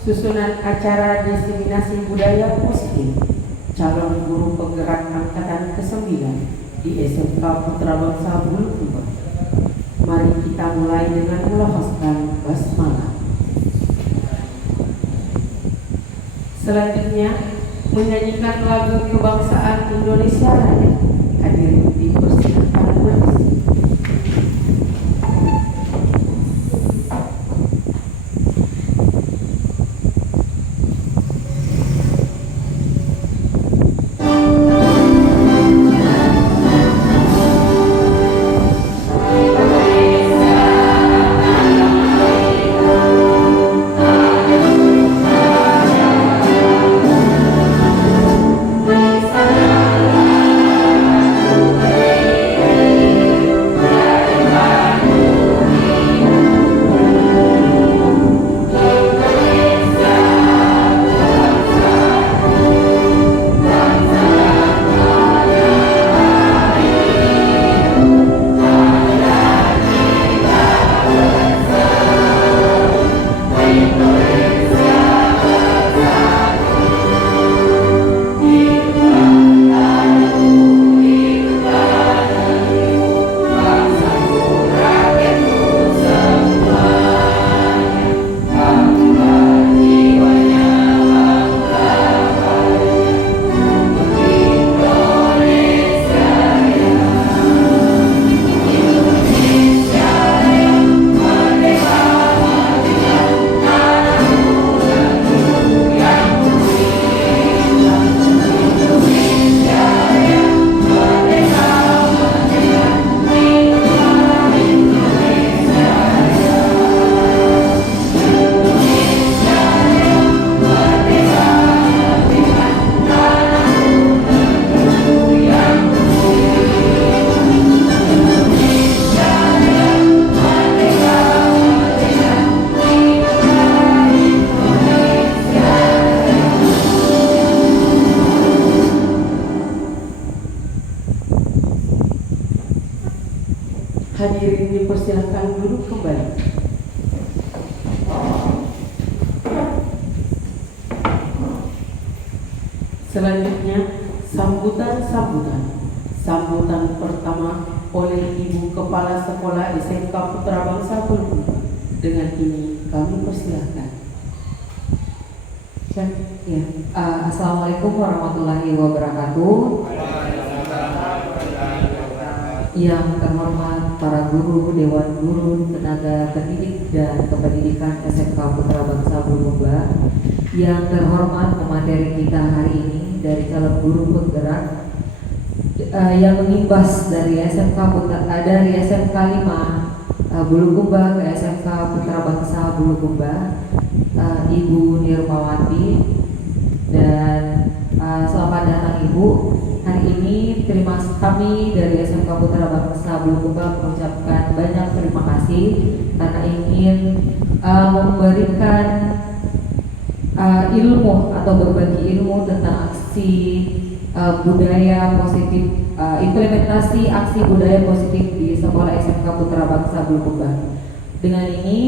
Susunan acara diseminasi budaya positif calon guru penggerak angkatan ke-9 di SMK Putra Bangsa Bulukumba. Mari kita mulai dengan melafazkan basmalah. Selanjutnya menyanyikan lagu kebangsaan Indonesia Raya. Hadirin dipersilakan berisi. Hadirin dipersilakan duduk kembali. Selanjutnya sambutan pertama oleh Ibu Kepala Sekolah SMK Putra Bangsa Bulukumba. Dengan ini kami persilakan. Ya. Assalamualaikum warahmatullahi wabarakatuh. Yang terhormat para guru, dewan guru, tenaga pendidik dan kependidikan SMK Putra Bangsa Bulukumba. Yang terhormat pemateri kita hari ini dari calon guru penggerak yang mengimbas dari SMK dari SMK 5 Bulukumba ke SMK Putra Bangsa Bulukumba, Ibu Nirmawati, dan selamat datang Ibu. Hari ini kami dari SMK Putra Bangsa Bulukumba mengucapkan banyak terima kasih karena ingin memberikan ilmu atau berbagi ilmu tentang aksi budaya positif, implementasi aksi budaya positif di sekolah SMK Putra Bangsa Bulukumba. Dengan ini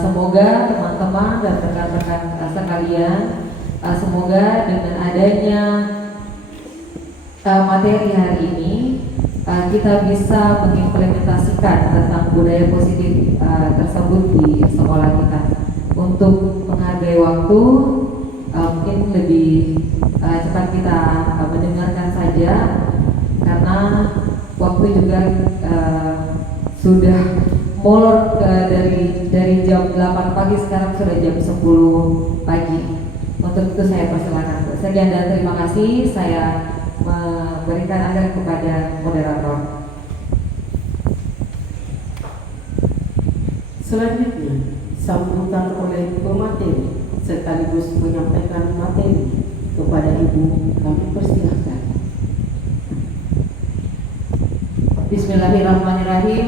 semoga teman-teman dan rekan-rekan sekalian, semoga dengan adanya materi hari ini kita bisa mengimplementasikan tentang budaya positif tersebut di sekolah kita. Untuk menghargai waktu, mungkin lebih cepat kita mendengarkan saja karena waktu juga sudah molor dari jam 8 pagi, sekarang sudah jam 10 pagi. Untuk itu saya persilakan. Sekian dan terima kasih. Saya memberikan anggaran kepada moderator. Selanjutnya sambutan oleh pemateri sekaligus menyampaikan materi kepada Ibu, kami persilahkan. Bismillahirrahmanirrahim.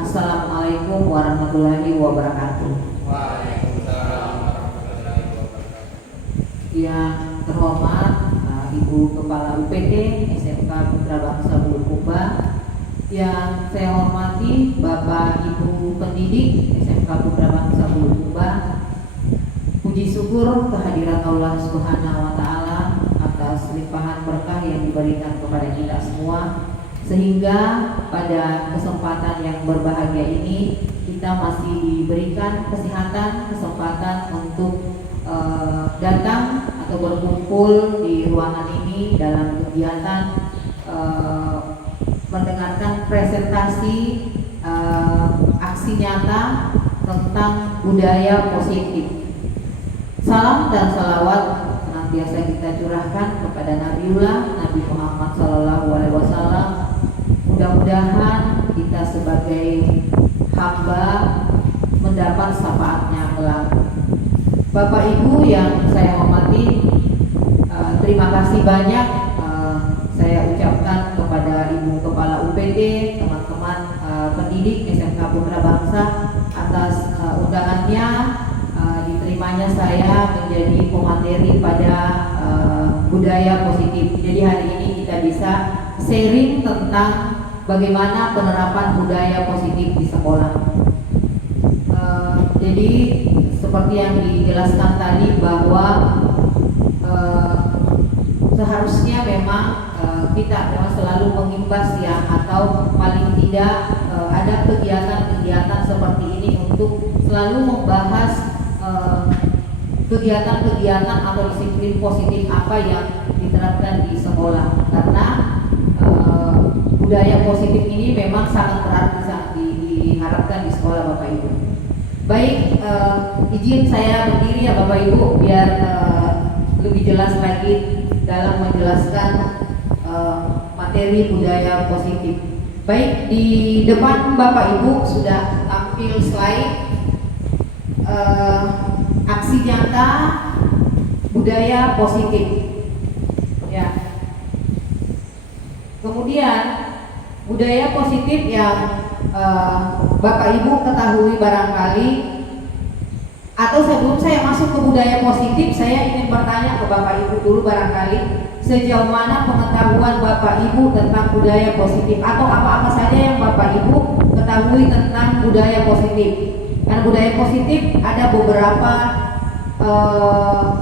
Assalamualaikum warahmatullahi wabarakatuh. Waalaikumsalam warahmatullahi wabarakatuh. Yang terhormat Ibu Kepala UPT SMK Putra Bangsa Bulukumba, yang saya hormati Bapak Ibu Pendidik SMK Putra Bangsa Bulukumba, Puji syukur kehadirat Allah Subhanahu wa taala atas limpahan berkah yang diberikan kepada kita semua, sehingga pada kesempatan yang berbahagia ini kita masih diberikan kesempatan untuk datang atau berkumpul di ruangan ini dalam kegiatan mendengarkan presentasi aksi nyata tentang budaya positif. Salam dan salawat senantiasa kita curahkan kepada Nabiullah Nabi Muhammad SAW. Mudah-mudahan kita sebagai hamba mendapat syafaatnya kelak. Bapak Ibu yang saya hormati, terima kasih banyak saya ucapkan kepada Ibu Kepala UPD, teman-teman pendidik SMK Putra Bangsa atas undangannya. Diterimanya saya menjadi pemateri pada budaya positif. Jadi hari ini kita bisa sharing tentang bagaimana penerapan budaya positif di sekolah. Jadi seperti yang dijelaskan tadi bahwa seharusnya memang kita memang selalu mengimbas ya, atau paling tidak ada kegiatan-kegiatan seperti ini untuk selalu membahas kegiatan-kegiatan atau disiplin positif apa yang diterapkan di sekolah, karena budaya positif ini memang sangat berarti, sangat diharapkan di sekolah Bapak Ibu. Baik, izin saya berdiri ya Bapak Ibu biar lebih jelas lagi dalam menjelaskan materi budaya positif. Baik, di depan Bapak Ibu sudah tampil slide aksi nyata budaya positif ya. Kemudian budaya positif yang Bapak Ibu ketahui barangkali, atau sebelum saya masuk ke budaya positif, saya ingin bertanya ke Bapak Ibu dulu barangkali sejauh mana pengetahuan Bapak Ibu tentang budaya positif, atau apa-apa saja yang Bapak Ibu ketahui tentang budaya positif. Karena budaya positif ada beberapa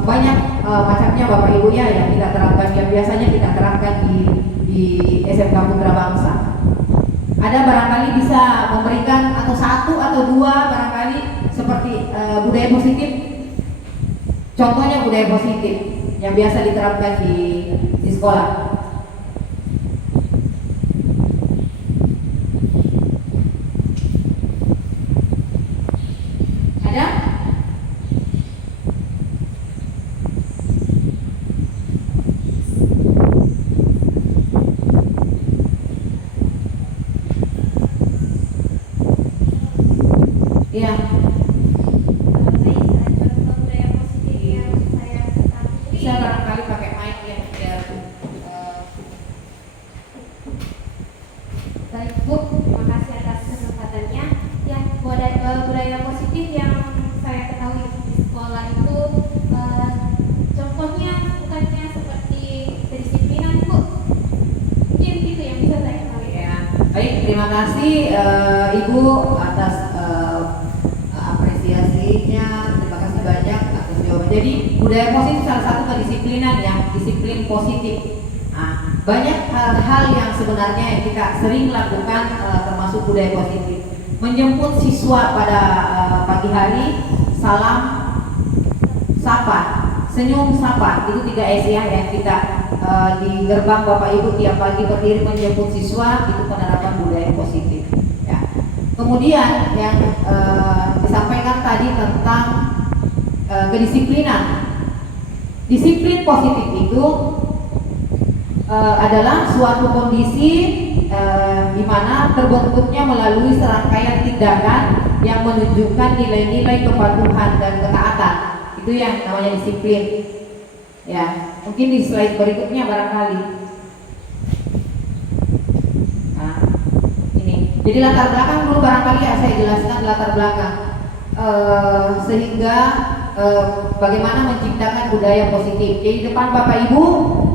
banyak macamnya Bapak Ibu ya, yang kita terapkan, yang biasanya kita terapkan di SMK Putra Bangsa. Ada barangkali bisa memberikan atau satu atau dua barangkali seperti budaya positif. Contohnya budaya positif yang biasa diterapkan di sekolah. Ada? Iya. Bisa barangkali pakai mic ya biar Baik Bu, terima kasih atas kesempatannya. Ya, budaya positif yang saya ketahui di sekolah itu contohnya bukannya seperti kedisiplinan Bu. Mungkin itu yang bisa saya ketahui ya. Baik, terima kasih Ibu atas apresiasinya. Terima kasih banyak atas jawaban. Jadi budaya positif salah satu kedisiplinan ya, disiplin positif. Nah, banyak hal-hal yang sebenarnya yang kita sering lakukan termasuk budaya positif. Menjemput siswa pada pagi hari, salam sapa, senyum sapa, itu 3S ya yang kita di gerbang Bapak Ibu tiap pagi berdiri menjemput siswa, itu penerapan budaya positif ya. Kemudian yang disampaikan tadi tentang kedisiplinan. Disiplin positif itu adalah suatu kondisi di mana terbentuknya melalui serangkaian tindakan yang menunjukkan nilai-nilai kepatuhan dan ketaatan. Itu yang namanya disiplin. Ya, mungkin di slide berikutnya barangkali. Nah, ini. Jadi latar belakang dulu barangkali ya saya jelaskan latar belakang sehingga bagaimana menciptakan budaya positif. Jadi depan Bapak Ibu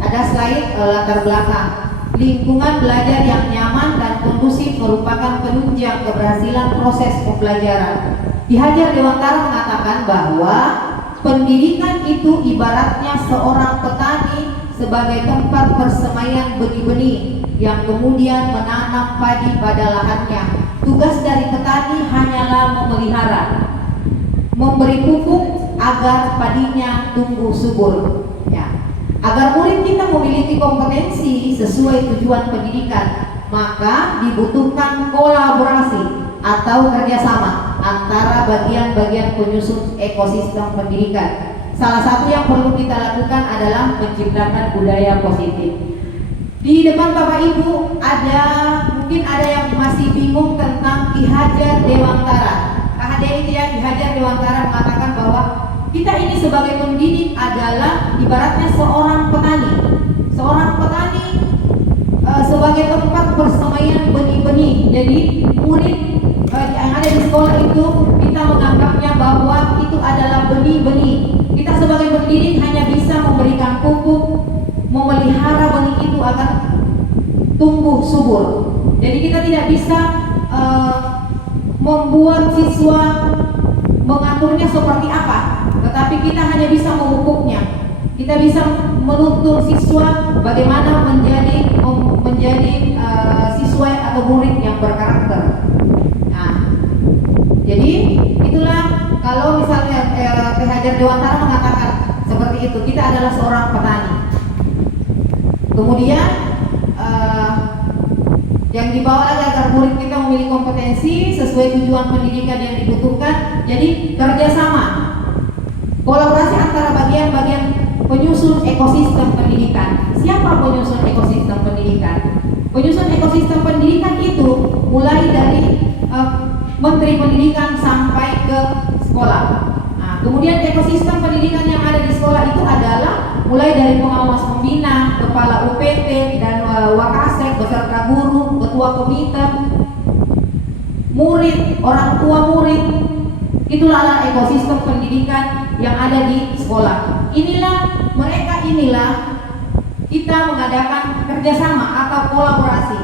ada slide latar belakang. Lingkungan belajar yang nyaman dan kondusif merupakan penunjang keberhasilan proses pembelajaran. Ki Hajar Dewantara mengatakan bahwa pendidikan itu ibaratnya seorang petani sebagai tempat persemaian benih-benih yang kemudian menanam padi pada lahannya. Tugas dari petani hanyalah memelihara, memberi pupuk agar padinya tumbuh subur. Ya. Agar murid kita memiliki kompetensi sesuai tujuan pendidikan, maka dibutuhkan kolaborasi atau kerjasama antara bagian-bagian penyusun ekosistem pendidikan. Salah satu yang perlu kita lakukan adalah menciptakan budaya positif. Di depan Bapak Ibu mungkin ada yang masih bingung tentang Ki Hajar Dewantara. Ki Hajar Dewantara mengatakan bahwa kita ini sebagai pendidik adalah ibaratnya seorang petani. Seorang petani sebagai tempat persemaian benih-benih. Jadi murid yang ada di sekolah itu kita menganggapnya bahwa itu adalah benih-benih. Kita sebagai pendidik hanya bisa memberikan pupuk, memelihara benih itu agar tumbuh subur. Jadi kita tidak bisa membuat siswa mengaturnya seperti apa, tetapi kita hanya bisa memupuknya. Kita bisa menuntun siswa bagaimana menjadi siswa atau murid yang berkarakter. Nah, jadi itulah kalau misalnya Ki Hajar Dewantara mengatakan seperti itu, kita adalah seorang petani. Kemudian yang dibawa lagi agar murid kita memiliki kompetensi sesuai tujuan pendidikan yang dibutuhkan. Jadi kerjasama, kolaborasi antara bagian-bagian penyusun ekosistem pendidikan. Siapa penyusun ekosistem pendidikan? Penyusun ekosistem pendidikan itu mulai dari Menteri Pendidikan sampai ke sekolah. Nah, kemudian ekosistem pendidikan yang ada di sekolah itu adalah mulai dari pengawas pembina, kepala UPT dan Wakasek beserta guru, ketua komite, murid, orang tua murid. Itulah ekosistem pendidikan yang ada di sekolah. Mereka inilah kita mengadakan kerjasama atau kolaborasi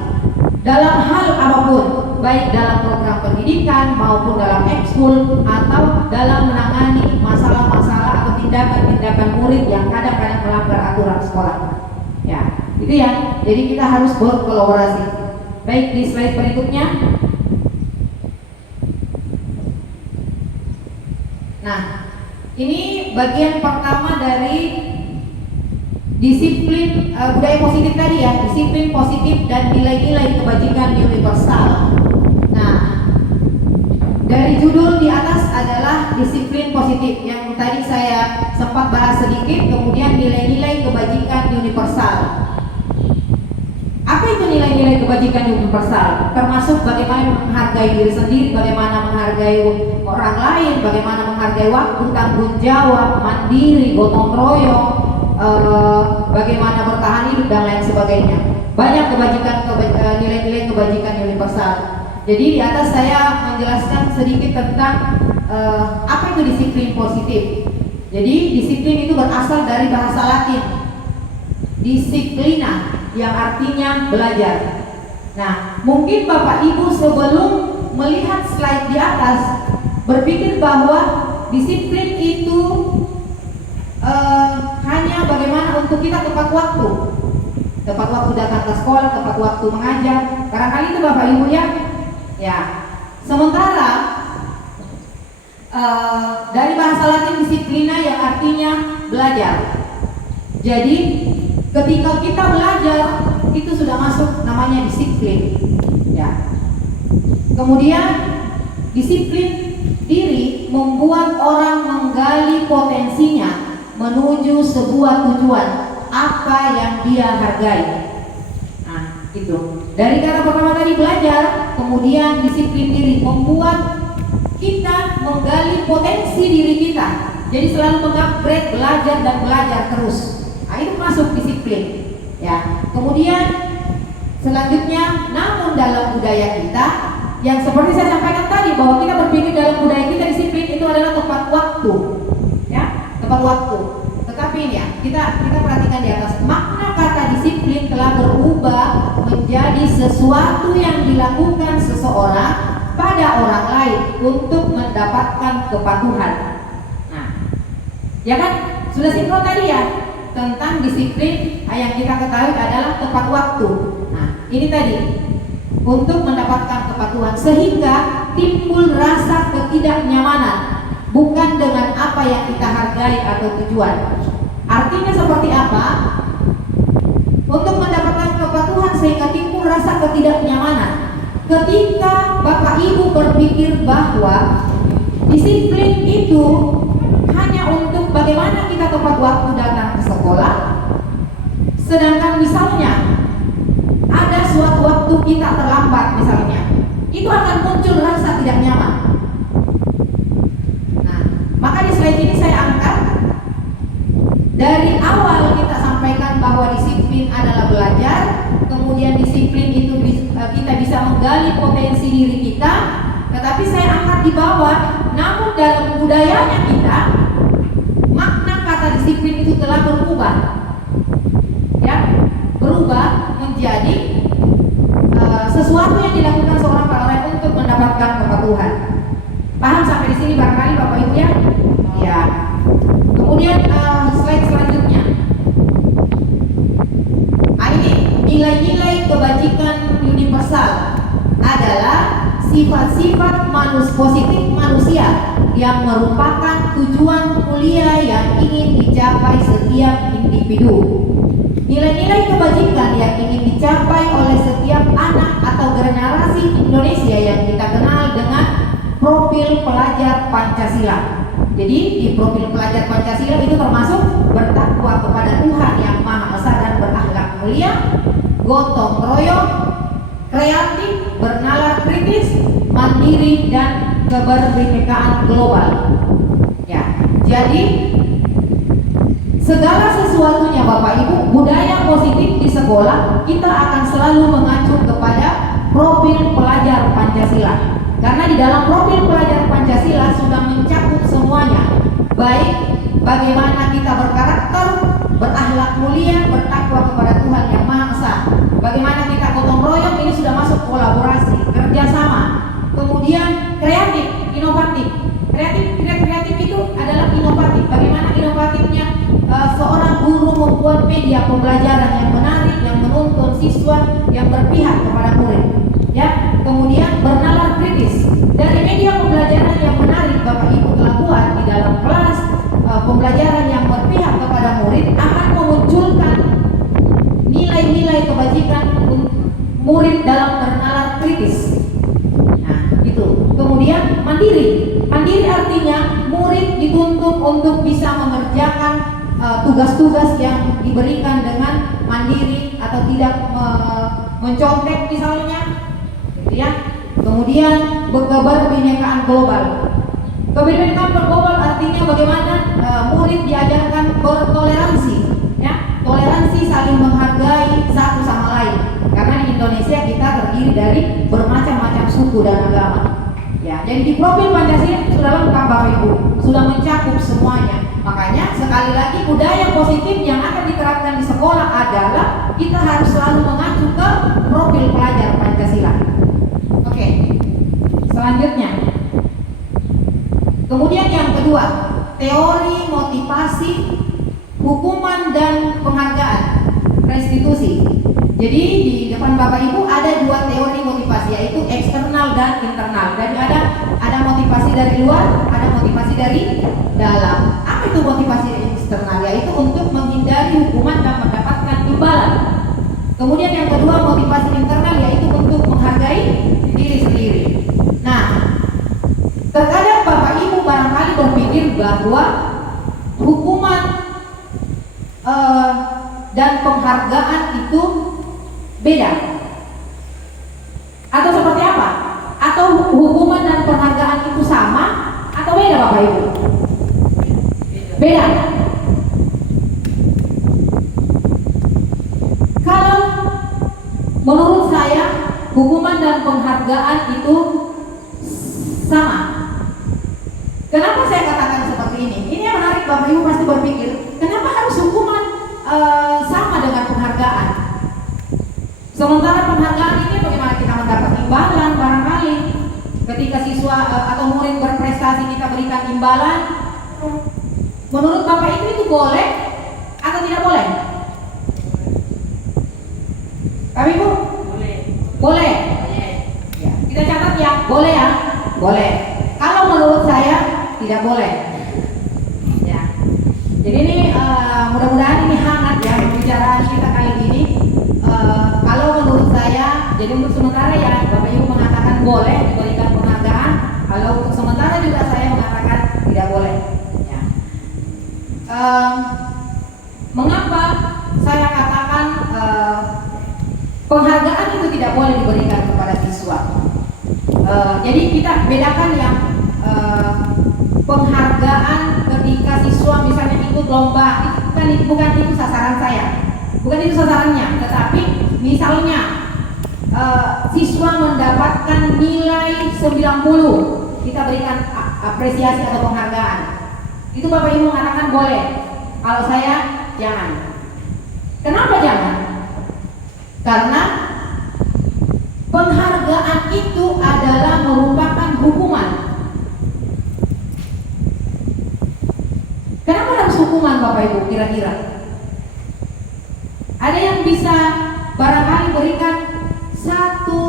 dalam hal apapun, baik dalam program pendidikan maupun dalam ekskul atau dalam menangani masalah-masalah atau tindakan-tindakan murid yang kadang-kadang melanggar aturan sekolah. Ya, itu ya. Jadi kita harus berkolaborasi. Baik, di slide berikutnya. Nah, ini bagian pertama dari disiplin budaya positif tadi ya, disiplin positif dan nilai-nilai kebajikan universal. Nah, dari judul di atas adalah disiplin positif yang tadi saya sempat bahas sedikit, kemudian nilai-nilai kebajikan universal. Apa itu nilai-nilai kebajikan universal? Termasuk bagaimana menghargai diri sendiri, bagaimana menghargai orang lain, bagaimana menghargai waktu, tanggung jawab, mandiri, gotong royong, bagaimana bertahan hidup dan lain sebagainya. Banyak nilai-nilai kebajikan universal. Jadi di atas saya menjelaskan sedikit tentang apa itu disiplin positif. Jadi disiplin itu berasal dari bahasa Latin disiplina, yang artinya belajar. Nah, mungkin Bapak Ibu sebelum melihat slide di atas berpikir bahwa disiplin itu hanya bagaimana untuk kita tepat waktu datang ke sekolah, tepat waktu mengajar. Barangkali itu Bapak Ibu ya. Sementara dari bahasa Latin disiplina yang artinya belajar. Jadi ketika kita belajar itu sudah masuk namanya disiplin. Ya. Kemudian disiplin diri membuat orang menggali potensinya menuju sebuah tujuan apa yang dia hargai. Nah, itu. Dari kata pertama tadi belajar, kemudian disiplin diri membuat kita menggali potensi diri kita. Jadi selalu mengupgrade, belajar dan belajar terus. Nah, itu masuk disiplin. Ya. Kemudian selanjutnya, namun dalam budaya kita yang seperti saya sampaikan tadi bahwa kita berpikir dalam budaya kita disiplin itu adalah tepat waktu. Ya, tepat waktu. Tetapi ini ya, kita perhatikan di atas, makna kata disiplin telah berubah menjadi sesuatu yang dilakukan seseorang pada orang lain untuk mendapatkan kepatuhan. Nah, Ya kan? Sudah sinkron tadi ya tentang disiplin yang kita ketahui adalah tepat waktu. Nah, ini tadi untuk mendapatkan kepatuhan sehingga timbul rasa ketidaknyamanan bukan dengan apa yang kita hargai atau tujuan. Artinya seperti apa? Untuk mendapatkan kepatuhan sehingga timbul rasa ketidaknyamanan. Ketika Bapak Ibu berpikir bahwa disiplin itu hanya untuk bagaimana kita tepat waktu datang ke sekolah, sedangkan misalnya ada suatu waktu kita terlambat misalnya, itu akan muncul rasa tidak nyaman. Nah, maka di slide ini saya angkat dari awal kita sampaikan bahwa disiplin adalah belajar, kemudian disiplin itu kita bisa menggali potensi diri kita, tetapi saya angkat di bawah, namun dalam budayanya kita, makna kata disiplin itu telah berubah, ya, berubah menjadi sesuatu yang dilakukan seorang orang untuk mendapatkan kepatuhan. Paham sampai di sini barangkali Bapak Ibu ya? Ya. Kemudian slide selanjutnya. Ini nilai-nilai kebajikan universal adalah sifat-sifat positif manusia yang merupakan tujuan mulia yang ingin dicapai setiap individu. Nilai-nilai kebajikan yang ingin dicapai oleh setiap anak atau generasi Indonesia yang kita kenal dengan profil pelajar Pancasila. Jadi di profil pelajar Pancasila itu termasuk bertakwa kepada Tuhan Yang Maha Esa dan berakhlak mulia, gotong royong, kreatif, bernalar kritis, mandiri, dan keberbinekaan global. Ya, jadi segala sesuatunya Bapak Ibu, budaya positif di sekolah kita akan selalu mengacu kepada profil pelajar Pancasila. Karena di dalam profil pelajar Pancasila sudah mencakup semuanya, baik bagaimana kita berkarakter, berakhlak mulia, bertakwa kepada Tuhan Yang Maha Esa, bagaimana kita gotong royong, ini sudah masuk kolaborasi, kerjasama, kemudian kreatif, inovatif. Kreatif itu adalah inovatif. Bagaimana inovatifnya seorang guru membuat media pembelajaran yang menarik, yang menuntun siswa, yang berpihak kepada murid. Ya, kemudian bernalar kritis. Dari media pembelajaran yang menarik Bapak Ibu telah buat di dalam kelas, pembelajaran yang berpihak kepada murid akan memunculkan nilai-nilai kebajikan murid dalam bernalar kritis. Nah, itu. Kemudian mandiri. Mandiri artinya murid dituntut untuk bisa mengerjakan tugas-tugas yang diberikan dengan mandiri atau tidak mencontek misalnya, gitu ya. Kemudian keberbinekaan global. Keberbinekaan global artinya bagaimana murid diajarkan bertoleransi, ya, toleransi, saling menghargai satu sama lain. Karena di Indonesia kita terdiri dari bermacam-macam suku dan agama. Ya, jadi di profil Pancasila sudah lengkap Bapak Ibu, sudah mencakup semuanya. Makanya sekali lagi budaya positif yang akan diterapkan di sekolah adalah kita harus selalu mengacu ke profil pelajar Pancasila. Oke, selanjutnya. Kemudian yang kedua, teori motivasi, hukuman dan penghargaan, restitusi. Jadi di depan Bapak Ibu ada dua teori motivasi, yaitu eksternal dan internal. Jadi ada motivasi dari luar, ada motivasi dari dalam. Apa itu motivasi eksternal? Yaitu untuk menghindari hukuman dan mendapatkan imbalan. Kemudian yang kedua motivasi internal, yaitu untuk menghargai diri sendiri. Nah, terkadang Bapak Ibu barangkali berpikir bahwa hukuman dan penghargaan itu beda, atau seperti apa? Atau hukuman dan penghargaan itu sama atau beda Bapak Ibu? Beda. Kalau menurut saya hukuman dan penghargaan itu sama. Kenapa saya katakan seperti ini? Ini yang menarik, Bapak Ibu pasti berpikir, kenapa harus hukuman sama dengan penghargaan? Sementara penghargaan ini bagaimana kita mendapat imbalan barangkali ketika siswa atau murid berprestasi kita berikan imbalan. Menurut Bapak itu boleh atau tidak boleh? Bapak Ibu? Boleh. Boleh. Ya, kita catat ya, boleh ya? Boleh. Kalau menurut saya tidak boleh. Ya. Jadi ini mudah-mudahan ini hangat ya pembicaraan kita kali ini. Kalau menurut saya, jadi untuk sementara ya Bapak Ibu mengatakan boleh diberikan penghargaan. Kalau untuk sementara juga saya mengatakan tidak boleh. Ya. Mengapa saya katakan penghargaan itu tidak boleh diberikan kepada siswa? Jadi kita bedakan yang penghargaan ketika siswa misalnya ikut lomba, bukan itu sasaran saya, bukan itu sasarannya, tetapi misalnya siswa mendapatkan nilai 90, kita berikan apresiasi atau penghargaan. Itu Bapak Ibu mengatakan boleh. Kalau saya jangan. Kenapa jangan? Karena penghargaan itu adalah merupakan hukuman. Kenapa harus hukuman Bapak Ibu kira-kira? Ada yang bisa barangkali berikan satu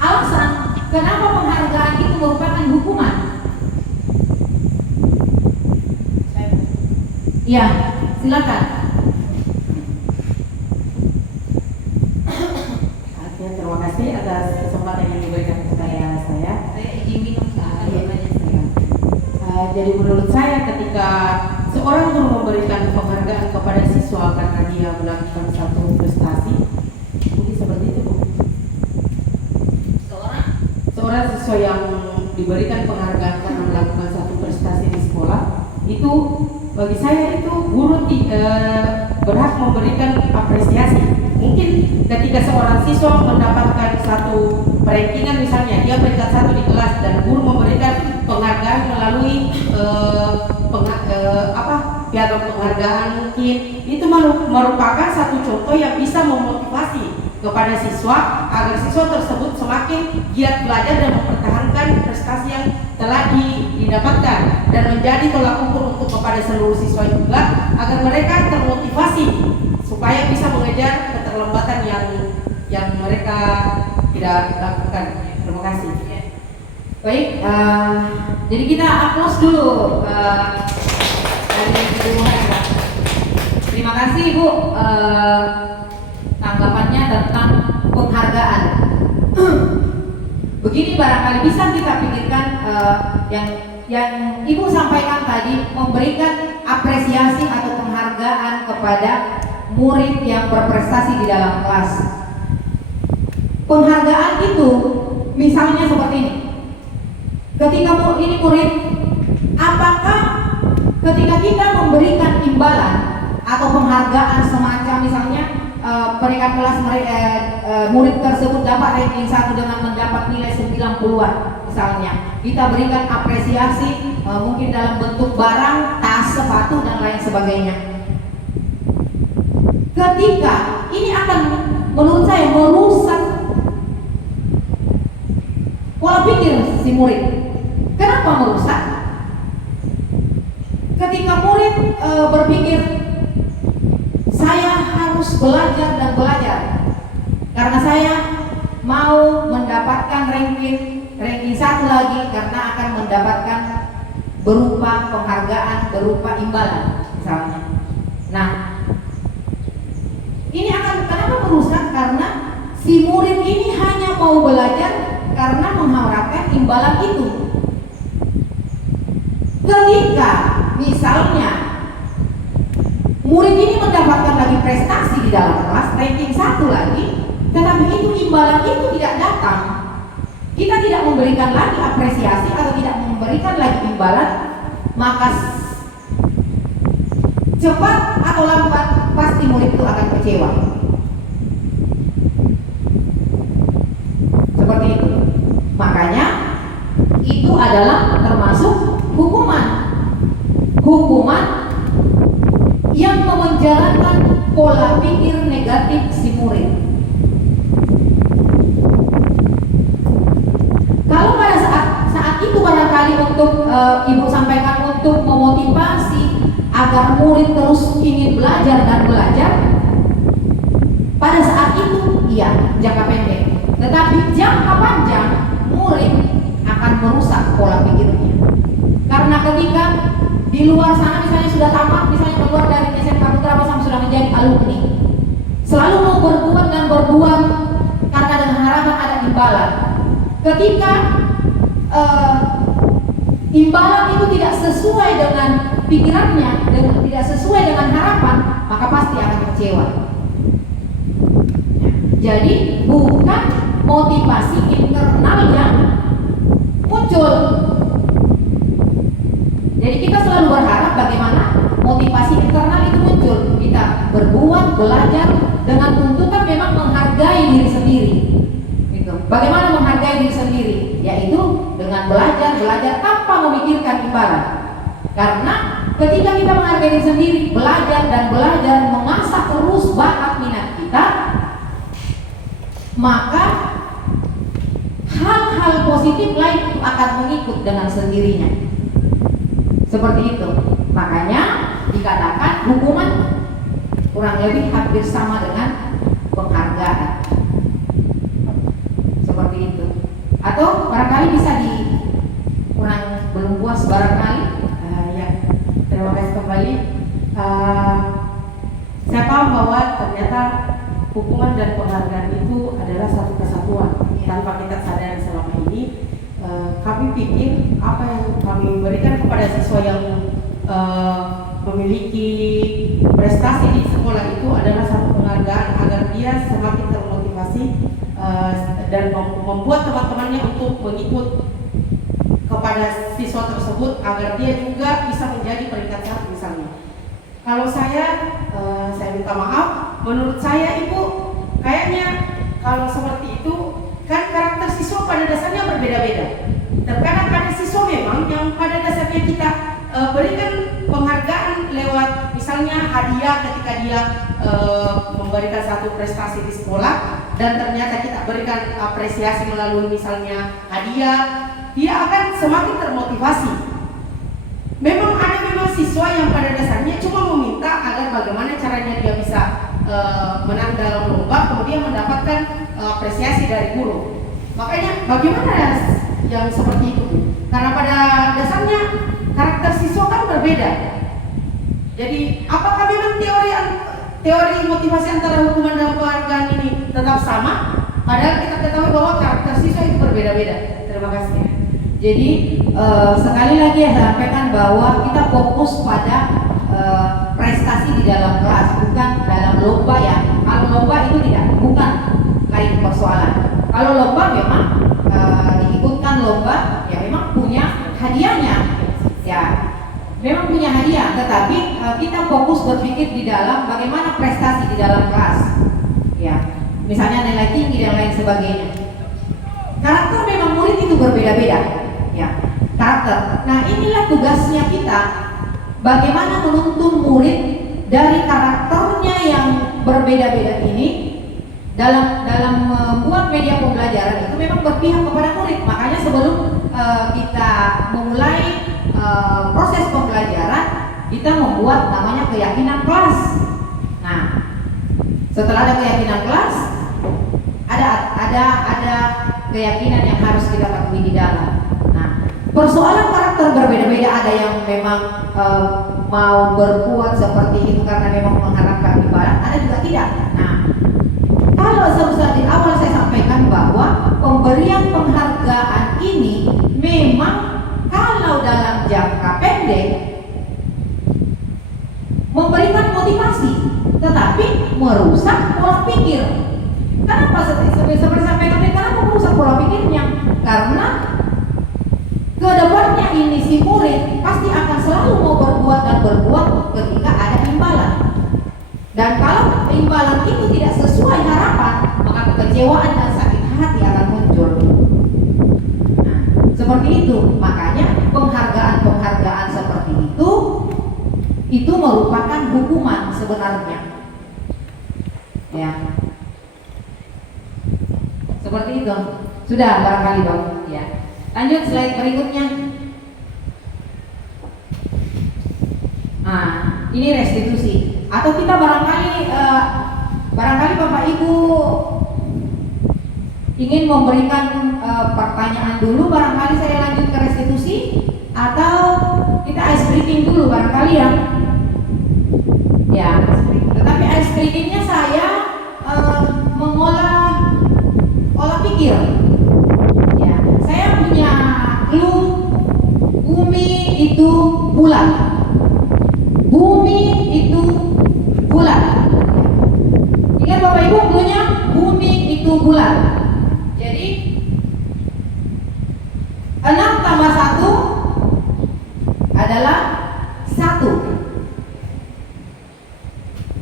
alasan kenapa penghargaan itu merupakan hukuman? Iya, silakan. Terima kasih atas kesempatan yang diberikan kepada saya. Saya izin minum Jadi menurut saya ketika seorang guru memberikan penghargaan kepada siswa karena dia melakukan satu prestasi, mungkin seperti itu Bu. Seorang siswa yang diberikan penghargaan karena melakukan satu prestasi di sekolah, itu bagi saya itu guru berhak memberikan apresiasi. Mungkin ketika seorang siswa mendapatkan satu rankingan misalnya, dia peringkat 1 di kelas dan guru memberikan penghargaan melalui piagam penghargaan, mungkin itu merupakan satu contoh yang bisa memotivasi kepada siswa agar siswa tersebut semakin giat belajar dan mempertahankan prestasi yang telah didapatkan, dan menjadi tolak ukur untuk kepada seluruh siswa juga agar mereka termotivasi supaya bisa mengejar keterlambatan yang mereka tidak lakukan. Terima kasih. Baik, jadi kita applause dulu dari Ibu Hera. Terima kasih Ibu tanggapannya tentang penghargaan. Begini barangkali bisa kita pikirkan yang Ibu sampaikan tadi, memberikan apresiasi atau penghargaan kepada murid yang berprestasi di dalam kelas. Penghargaan itu misalnya seperti ini. Ketika ini murid, apakah ketika kita memberikan imbalan atau penghargaan semacam misalnya peringkat kelas murid tersebut dapat ranking 1 dengan mendapat nilai 90-an misalnya, kita berikan apresiasi mungkin dalam bentuk barang, tas, sepatu dan lain sebagainya. Ketika ini akan menurut saya merusak pola pikir si murid. Kenapa merusak? Ketika murid berpikir saya harus belajar dan belajar karena saya mau mendapatkan ranking 1 lagi, karena akan mendapatkan berupa penghargaan, berupa imbalan misalnya. Nah, ini akan kenapa merusak? Karena si murid ini hanya mau belajar karena mengharapkan imbalan itu. Ketika misalnya murid ini mendapatkan lagi prestasi di dalam kelas, ranking 1 lagi, tetapi itu imbalan itu tidak datang, kita tidak memberikan lagi apresiasi atau tidak memberikan lagi imbalan, maka cepat atau lambat pasti murid itu akan kecewa. Seperti itu. Makanya itu adalah termasuk hukuman yang memenjarakan pola pikir negatif si murid. Kalau pada saat itu barangkali untuk Ibu sampaikan untuk memotivasi agar murid terus ingin belajar dan belajar, pada saat itu iya jangka pendek. Tetapi jangka panjang murid akan merusak pola pikirnya. Karena ketika di luar sana misalnya sudah tamat, misalnya keluar dari SMK Putra Basam sudah menjadi alumni, selalu mau berbuat dan berbuat karena dengan harapan ada imbalan. Ketika imbalan itu tidak sesuai dengan pikirannya, tidak sesuai dengan harapan, maka pasti akan kecewa. Jadi bukan motivasi internal yang muncul. Jadi kita selalu berharap bagaimana motivasi internal itu muncul. Kita berbuat, belajar dengan tuntutan memang menghargai diri sendiri. Gitu. Bagaimana menghargai diri sendiri? Yaitu dengan belajar tanpa memikirkan imbalan. Karena ketika kita menghargai diri sendiri, belajar mengasah terus bakat minat kita, maka hal-hal positif lain itu akan mengikut dengan sendirinya. Seperti itu. Makanya dikatakan hukuman kurang lebih hampir sama dengan penghargaan. Seperti itu. Atau barangkali bisa belum puas barangkali. Ya, terima kasih kembali. Saya paham bahwa ternyata hukuman dan penghargaan itu adalah satu kesatuan. Tanpa kita sadari selama ini, kami pikir apa yang kami berikan kepada siswa yang memiliki prestasi di sekolah itu adalah satu penghargaan agar dia semakin termotivasi dan membuat teman-temannya untuk mengikut kepada siswa tersebut agar dia juga bisa menjadi peringkat satu misalnya. Kalau saya minta maaf, menurut saya Ibu kayaknya kalau seperti itu kan karakter siswa pada dasarnya berbeda-beda. Terkadang ada siswa memang yang pada dasarnya kita berikan penghargaan lewat misalnya hadiah ketika dia memberikan satu prestasi di sekolah dan ternyata kita berikan apresiasi melalui misalnya hadiah, dia akan semakin termotivasi. Memang siswa yang pada dasarnya cuma meminta agar bagaimana caranya dia bisa menang dalam lomba kemudian mendapatkan apresiasi dari guru. Makanya bagaimana yang seperti itu? Karena pada dasarnya karakter siswa kan berbeda. Jadi apakah memang teori motivasi antara hukuman dan penghargaan ini tetap sama? Padahal kita ketahui bahwa karakter siswa itu berbeda-beda. Terima kasih. Jadi sekali lagi saya sampaikan bahwa kita fokus pada prestasi di dalam kelas, bukan dalam lomba ya. Kalau lomba itu bukan lain persoalan. Kalau lomba memang diikutkan lomba, ya memang punya hadiahnya, ya memang punya hadiah. Tetapi kita fokus berpikir di dalam bagaimana prestasi di dalam kelas, ya misalnya nilai tinggi dan lain sebagainya. Karakter memang murid itu berbeda-beda, ya karakter. Nah inilah tugasnya kita, bagaimana menuntun murid dari karakternya yang berbeda-beda ini dalam membuat media pembelajaran itu memang berpihak kepada murid. Makanya sebelum kita memulai proses pembelajaran, kita membuat namanya keyakinan kelas. Nah, setelah ada keyakinan kelas, ada keyakinan yang harus kita penuhi di dalam. Nah, persoalan karakter berbeda-beda, ada yang memang mau berbuat seperti itu karena memang mengharapkan imbalan, ada juga tidak. Nah, kalau seperti awal saya sampaikan bahwa pemberian penghargaan ini memang kalau dalam jangka pendek memberikan motivasi, tetapi merusak pola pikir. Kenapa seperti sampaikan tadi? Kenapa merusak pola pikirnya? Karena kedepannya ini si murid pasti akan selalu mau berbuat dan berbuat ketika ada imbalan. Dan kalau imbalan itu tidak sesuai harapan, maka kekecewaan dan sakit hati akan muncul. Nah, seperti itu. Makanya penghargaan seperti itu merupakan hukuman sebenarnya. Ya. Seperti itu. Sudah barangkali dong, ya. Lanjut slide berikutnya. Nah, ini restitusi. Atau kita barangkali Bapak Ibu ingin memberikan pertanyaan dulu, barangkali saya lanjut ke restitusi, atau kita ice breaking dulu barangkali ya. Ya, tetapi ice breakingnya saya olah pikir. Ya, saya punya clue bumi itu bulat. Bumi itu bulat. Ingat Bapak Ibu, clue-nya bumi itu bulat. Jadi 6 tambah 1 adalah 1.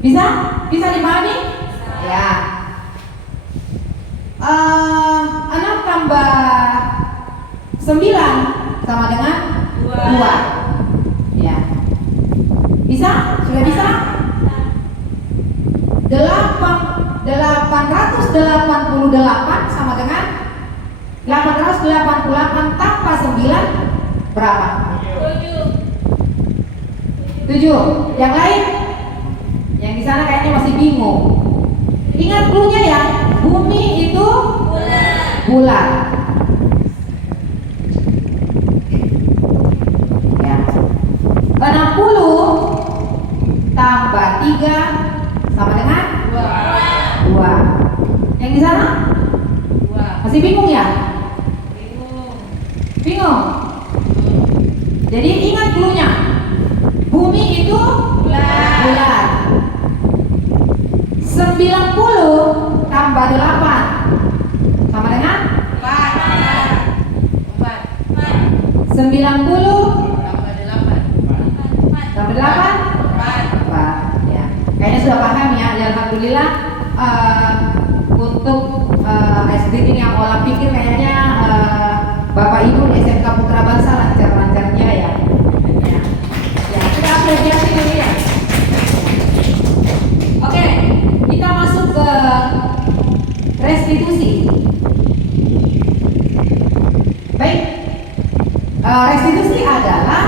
Bisa? Bisa dipahami? Ya. 6 tambah 9 sama dengan 2. Ya. Bisa? Sudah bisa? 888 sama dengan 888 tambah 9 berapa? 7. Yang lain? Yang di sana kayaknya masih bingung. Ingat clue-nya ya, bumi itu bulat. Ya. 60 tambah 3 sama dengan 2. Yang di sana? Masih bingung ya? Bingung? Jadi ingat clue-nya. Bumi itu bulat. 90 tambah 8 sama dengan 90 tambah 8 4. Ya. Kayaknya sudah paham ya. Alhamdulillah. Untuk ice breaking yang olah pikir kayaknya Bapak Ibu di SMK Putra Bangsa lancar-lancarnya ya. Ya, kita apresiasi dulu ya. Oke, kita masuk ke restitusi. Baik, restitusi adalah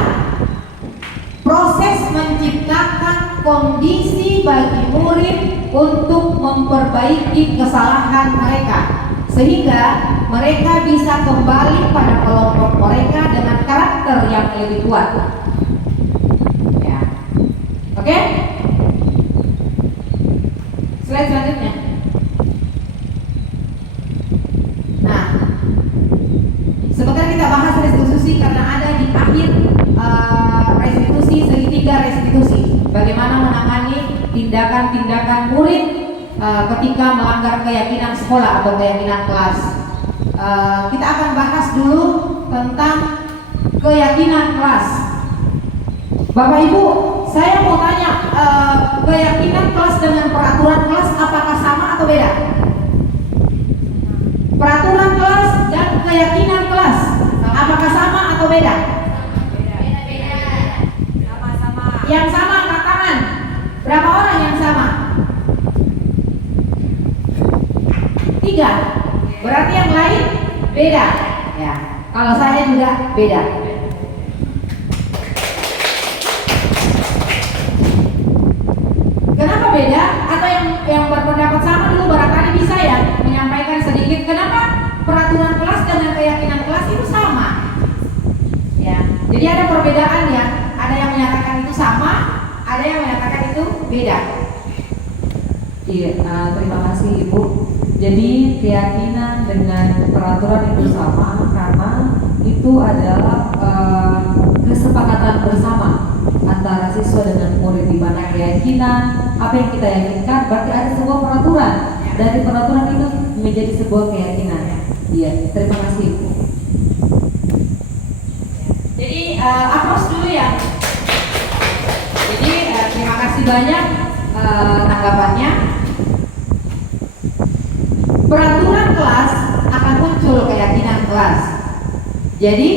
proses menciptakan kondisi bagi murid untuk memperbaiki kesalahan mereka, sehingga mereka bisa kembali pada kelompok mereka dengan karakter yang lebih kuat. Ya. Oke? Slide selanjutnya. Nah, sebentar kita bahas restitusi karena ada di akhir restitusi segitiga restitusi. Bagaimana menangani tindakan-tindakan murid ketika melanggar keyakinan sekolah atau keyakinan kelas. Kita akan bahas dulu tentang keyakinan kelas. Bapak Ibu, saya mau tanya, keyakinan kelas dengan peraturan kelas apakah sama atau beda? Peraturan kelas dan keyakinan kelas apakah sama atau beda? Yang sama angkat tangan. Berapa orang yang sama? 3. Berarti yang lain beda. Ya. Kalau saya juga beda. Kenapa beda? Atau yang berpendapat sama dulu barangkali bisa ya menyampaikan sedikit kenapa peraturan kelas dengan keyakinan kelas itu sama? Ya. Jadi ada perbedaan ya. Ada yang menyatakan itu sama, ada yang menyatakan itu beda. Iya, terima kasih Ibu. Jadi keyakinan dengan peraturan itu sama karena itu adalah kesepakatan bersama antara siswa dengan murid, di mana keyakinan apa yang kita yakinkan berarti ada sebuah peraturan. Dari peraturan itu menjadi sebuah keyakinan. Iya, terima kasih Ibu. Jadi aplaus dulu ya. Jadi terima kasih banyak tanggapannya. Peraturan kelas akan muncul keyakinan kelas. Jadi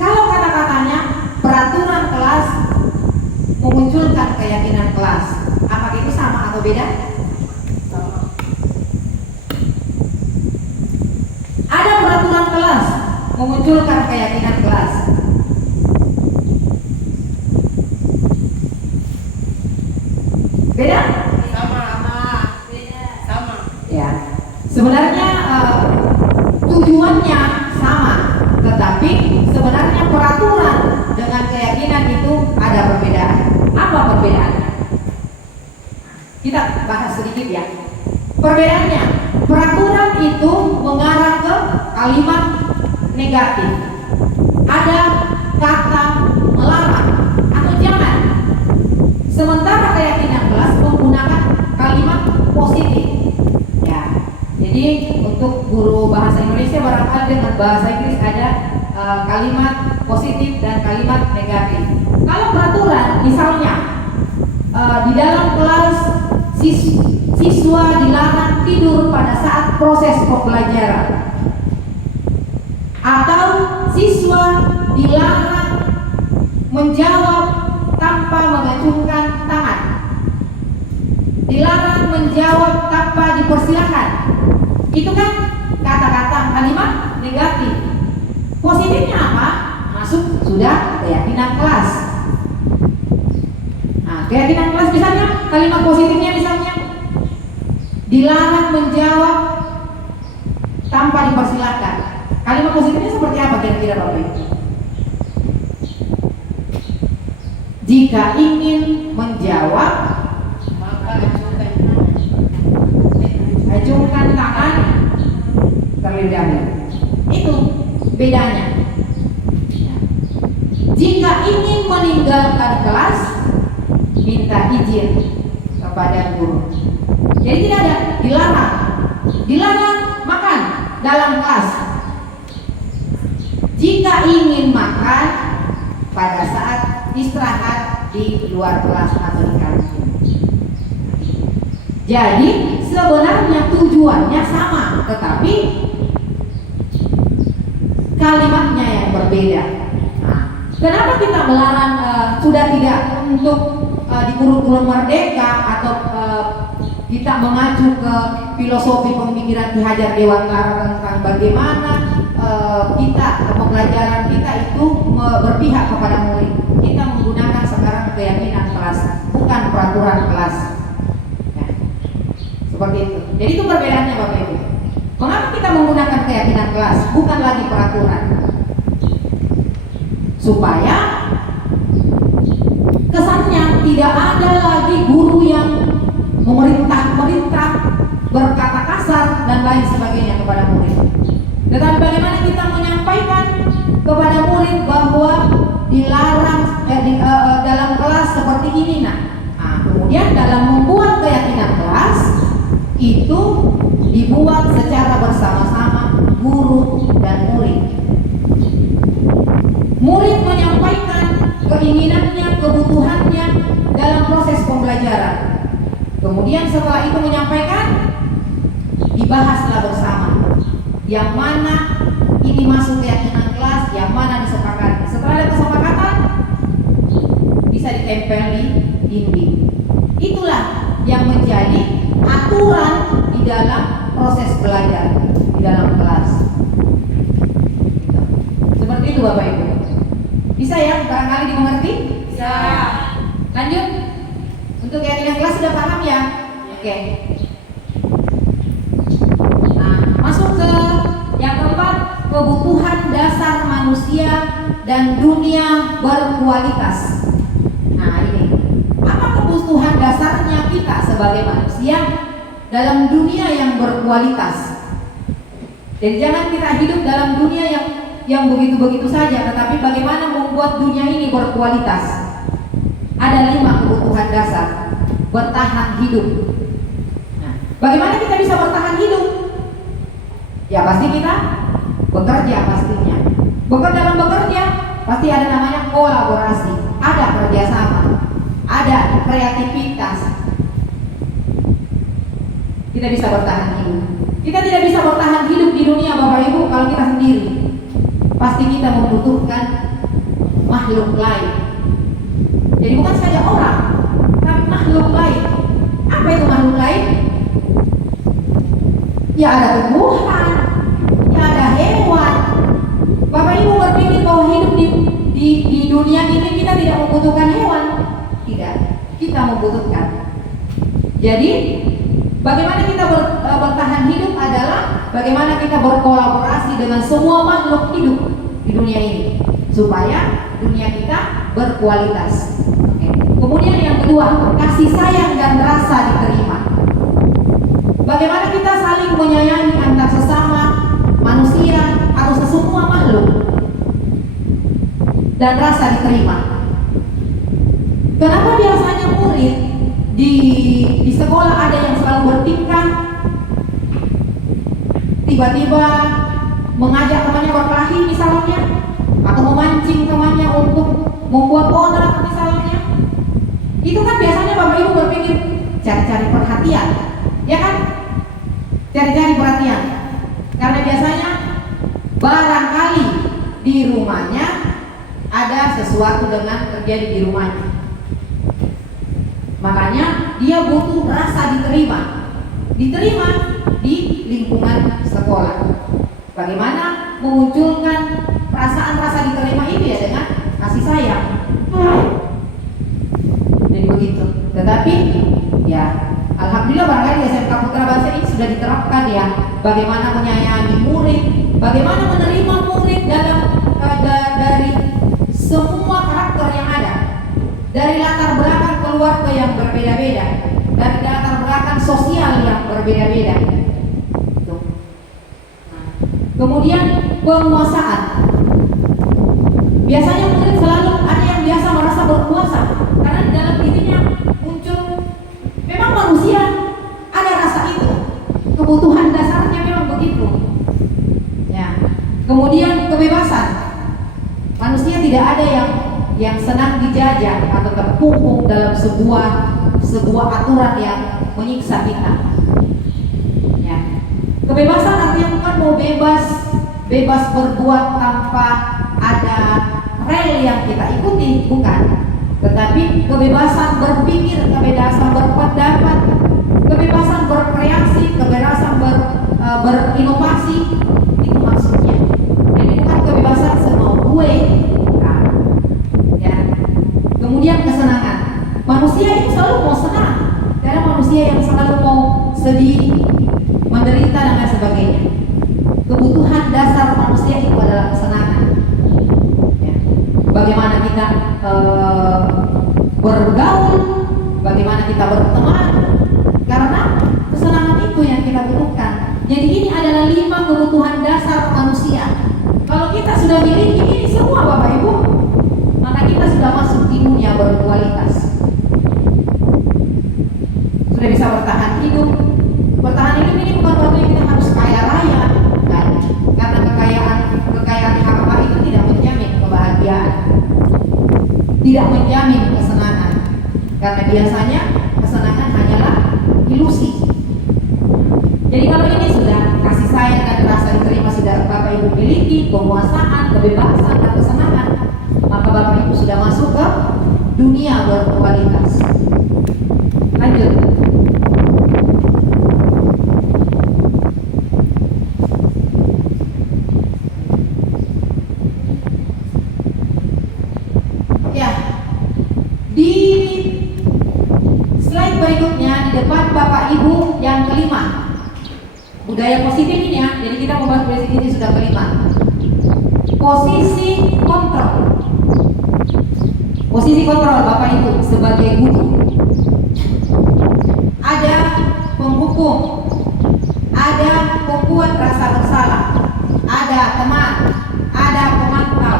kalau kata-katanya peraturan kelas memunculkan keyakinan kelas, apakah itu sama atau beda? Ada peraturan kelas memunculkan keyakinan kelas. Kita bahas sedikit ya. Perbedaannya, peraturan itu mengarah ke kalimat negatif. Ada kata melarang atau jangan. Sementara keyakinan kelas menggunakan kalimat positif. Ya. Jadi untuk guru bahasa Indonesia barangkali dengan bahasa Inggris ada kalimat positif dan kalimat negatif. Kalau peraturan misalnya di dalam kelas siswa dilarang tidur pada saat proses pembelajaran, atau siswa dilarang menjawab tanpa mengacungkan tangan, dilarang menjawab tanpa dipersilakan. Itu kan kata-kata kalimat negatif. Positifnya apa? Masuk sudah keyakinan kelas. Nah, keyakinan kelas misalnya kalimat positifnya misalnya dilarang menjawab tanpa dipersilakan. Kalimat positifnya seperti apa kira-kira Bapak Ibu? Jika ingin menjawab, maka acungkan tangan terlebih dahulu. Itu bedanya. Jika ingin meninggalkan kelas, minta izin kepada guru. Jadi tidak ada dilarang makan dalam kelas. Jika ingin makan pada saat istirahat di luar kelas atau di kantin. Jadi sebenarnya tujuannya sama, tetapi kalimatnya yang berbeda. Nah, kenapa kita melarang sudah tidak untuk di kurikulum Merdeka atau kita mengacu ke filosofi pemikiran Ki Hajar Dewantara tentang bagaimana kita pembelajaran kita itu berpihak kepada murid. Kita menggunakan sekarang keyakinan kelas, bukan peraturan kelas. Ya, seperti itu. Jadi itu perbedaannya Bapak Ibu. Mengapa kita menggunakan keyakinan kelas, bukan lagi peraturan? Supaya kesannya tidak ada lagi guru yang memerintah berkata kasar dan lain sebagainya kepada murid. Tetapi bagaimana kita menyampaikan kepada murid bahwa dilarang dalam kelas seperti ini. Nah, kemudian dalam membuat keyakinan kelas itu dibuat secara bersama-sama guru dan murid. Murid menyampaikan keinginannya, kebutuhannya dalam proses pembelajaran. Kemudian setelah itu menyampaikan, dibahaslah bersama. Yang mana ini masuk keyakinan kelas, yang mana disepakati. Setelah ada kesepakatan, bisa ditempel di dinding. Itulah yang menjadi aturan di dalam proses belajar di dalam kelas. Seperti itu Bapak Ibu. Bisa ya, barangkali dimengerti? Bisa. Lanjut. Untuk keyakinan kelas sudah paham ya? Oke. Nah, masuk ke yang keempat, kebutuhan dasar manusia dan dunia berkualitas. Nah, ini apa kebutuhan dasarnya kita sebagai manusia dalam dunia yang berkualitas? Dan jangan kita hidup dalam dunia yang begitu-begitu saja, tetapi bagaimana membuat dunia ini berkualitas. Ada 5 kebutuhan dasar bertahan hidup. Nah, bagaimana kita bisa bertahan hidup? Ya pasti kita bekerja pastinya. Dalam bekerja pasti ada namanya kolaborasi, ada kerjasama, ada kreativitas. Kita bisa bertahan hidup. Kita tidak bisa bertahan hidup di dunia Bapak Ibu kalau kita sendiri. Pasti kita membutuhkan makhluk lain. Jadi bukan saja orang, tapi makhluk lain. Apa itu makhluk lain? Ya ada tumbuhan, ya ada hewan. Bapak Ibu berpikir bahwa hidup di dunia ini kita tidak membutuhkan hewan? Tidak, kita membutuhkan. Jadi bagaimana kita bertahan hidup adalah bagaimana kita berkolaborasi dengan semua makhluk hidup di dunia ini supaya dunia kita berkualitas. Oke. Kemudian yang kedua, kasih sayang dan rasa diterima. Bagaimana kita saling menyayangi antar sesama manusia atau sesemua makhluk dan rasa diterima. Kenapa biasanya murid di sekolah ada yang selalu bertingkah, tiba-tiba mengajak temannya berkelahi misalnya, atau memancing temannya untuk membuat onar misalnya? Itu kan biasanya Bapak Ibu berpikir cari-cari perhatian, ya kan? Cari-cari perhatian. Karena biasanya barangkali di rumahnya ada sesuatu dengan terjadi di rumahnya. Makanya dia butuh rasa diterima. Diterima di lingkungan sekolah. Bagaimana memunculkan perasaan rasa diterima ini ya dengan kasih sayang. Jadi begitu. Tetapi ya alhamdulillah barangkali di SMK Putra Bangsa ini sudah diterapkan ya, bagaimana menyayangi murid, bagaimana menerima murid dalam dari semua karakter yang ada, dari latar belakang keluarga yang berbeda-beda, dari latar belakang sosial yang berbeda-beda. Kemudian penguasaan. Biasanya murid selalu ada yang biasa merasa berkuasa karena di dalam dirinya muncul, memang manusia ada rasa itu, kebutuhan dasarnya memang begitu. Ya. Kemudian kebebasan. Manusia tidak ada yang senang dijajah atau terkungkung dalam sebuah aturan yang menyiksa kita. Ya. Kebebasan artinya bukan mau bebas berbuat tanpa ada rel yang kita ikuti, bukan. Tetapi kebebasan berpikir, kebebasan berpendapat, kebebasan berkreasi, kebebasan berinovasi, itu maksudnya. Jadi bukan kebebasan semau gue. Nah, ya. Kemudian kesenangan. Manusia itu selalu mau senang, karena manusia yang selalu mau sedih, menderita dan lain sebagainya. Kebutuhan dasar manusia itu adalah kesenangan. Ya. Bagaimana kita bergaul, bagaimana kita berteman, karena kesenangan itu yang kita butuhkan. Jadi ini adalah 5 kebutuhan dasar manusia. Kalau kita sudah miliki ini semua Bapak Ibu, maka kita sudah masuk di dunia berkualitas. Sudah bisa bertahan hidup. Bertahan hidup ini bukan berarti kita harus kaya raya, kan? Karena kekayaan harta itu tidak menjamin kebahagiaan, tidak menjamin kesenangan. Karena biasanya kesenangan hanyalah ilusi. Jadi kalau ini sudah kasih sayang dan rasa diterima sudah Bapak Ibu miliki, penguasaan, kebebasan dan kesenangan, maka Bapak Ibu sudah masuk ke dunia berkualitas. Lanjut. Ya, di slide berikutnya di depan Bapak Ibu yang kelima, budaya positif ini ya. Jadi kita membahas budaya ini sudah kelima. Posisi kontrol. Posisi kontrol Bapak Ibu sebagai guru. Ada penghukum, ada pembuat rasa bersalah, ada teman, ada pemantau,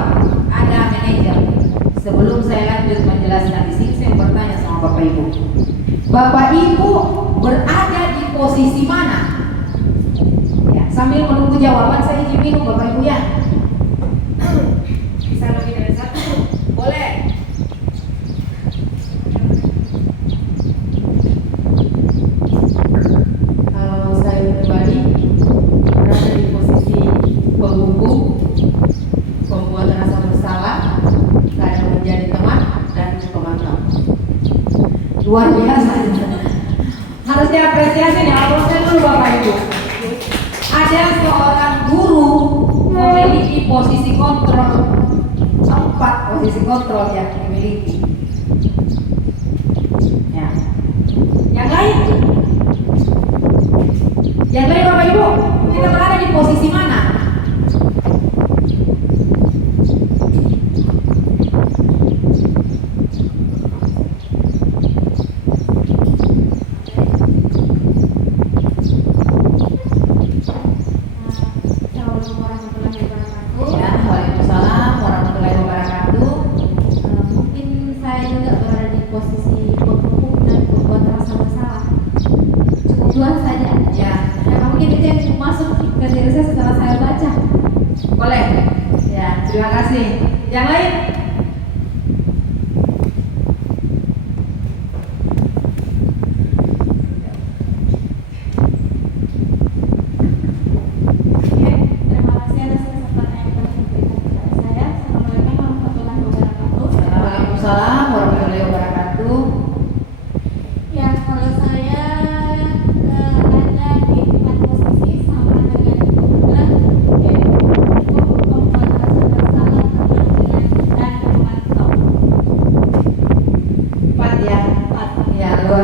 ada manajer. Sebelum saya lanjut menjelaskan di sini, saya bertanya sama Bapak Ibu. Bapak Ibu berada di posisi mana? Ya, sambil menunggu jawaban saya izin minum Bapak Ibu ya. Bisa lebih dari 1? Boleh. Kalau saya pribadi berada di posisi penghukum, pembuat rasa bersalah, saya menjadi teman dan pemantau. Luar biasa. Harus diapresiasi nih, aplausnya dulu Bapak Ibu. Ada seorang guru memiliki posisi kontrol, 4 posisi kontrol yang dimiliki. Ya. Yang lain Bapak Ibu, kita berada di posisi mana?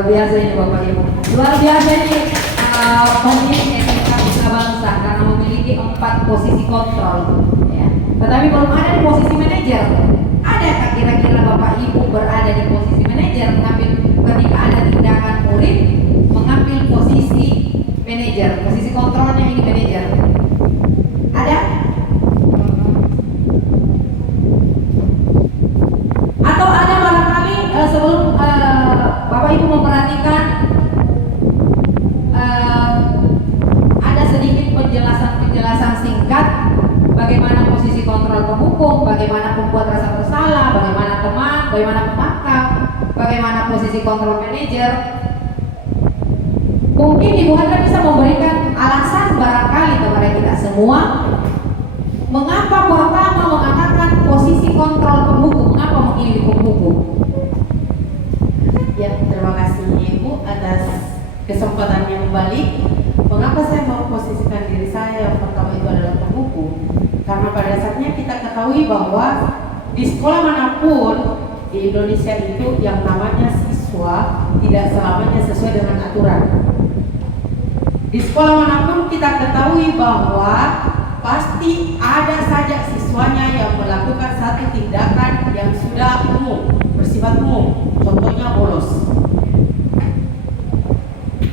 biasa ini Bapak Ibu. Luar biasa ini pemilik SMK Putra Bangsa karena memiliki 4 posisi kontrol. Ya. Tetapi belum ada di posisi manajer. Adakah kira-kira Bapak Ibu berada di posisi manajer mengambil ketika ada tindakan murid mengambil posisi manajer, posisi kontrolnya ini manajer? Ada? Atau ada barangkali sebelum Bapak Ibu memperhatikan ada sedikit penjelasan singkat bagaimana posisi kontrol penghukum, bagaimana pembuat rasa bersalah, bagaimana teman, bagaimana pemangkap, bagaimana posisi kontrol manajer. Mungkin Ibu Anda bisa memberikan alasan barangkali kepada kita semua mengapa pertama mengatakan posisi kontrol penghukum, mengapa memilih penghukum? Ya, terima kasih Ibu atas kesempatannya kembali. Mengapa saya mau posisikan diri saya yang pertama itu adalah penghukum? Karena pada dasarnya kita ketahui bahwa di sekolah manapun di Indonesia itu yang namanya siswa tidak selamanya sesuai dengan aturan. Di sekolah manapun kita ketahui bahwa pasti ada saja siswanya yang melakukan satu tindakan yang sudah umum, bersifat umum, contohnya bolos.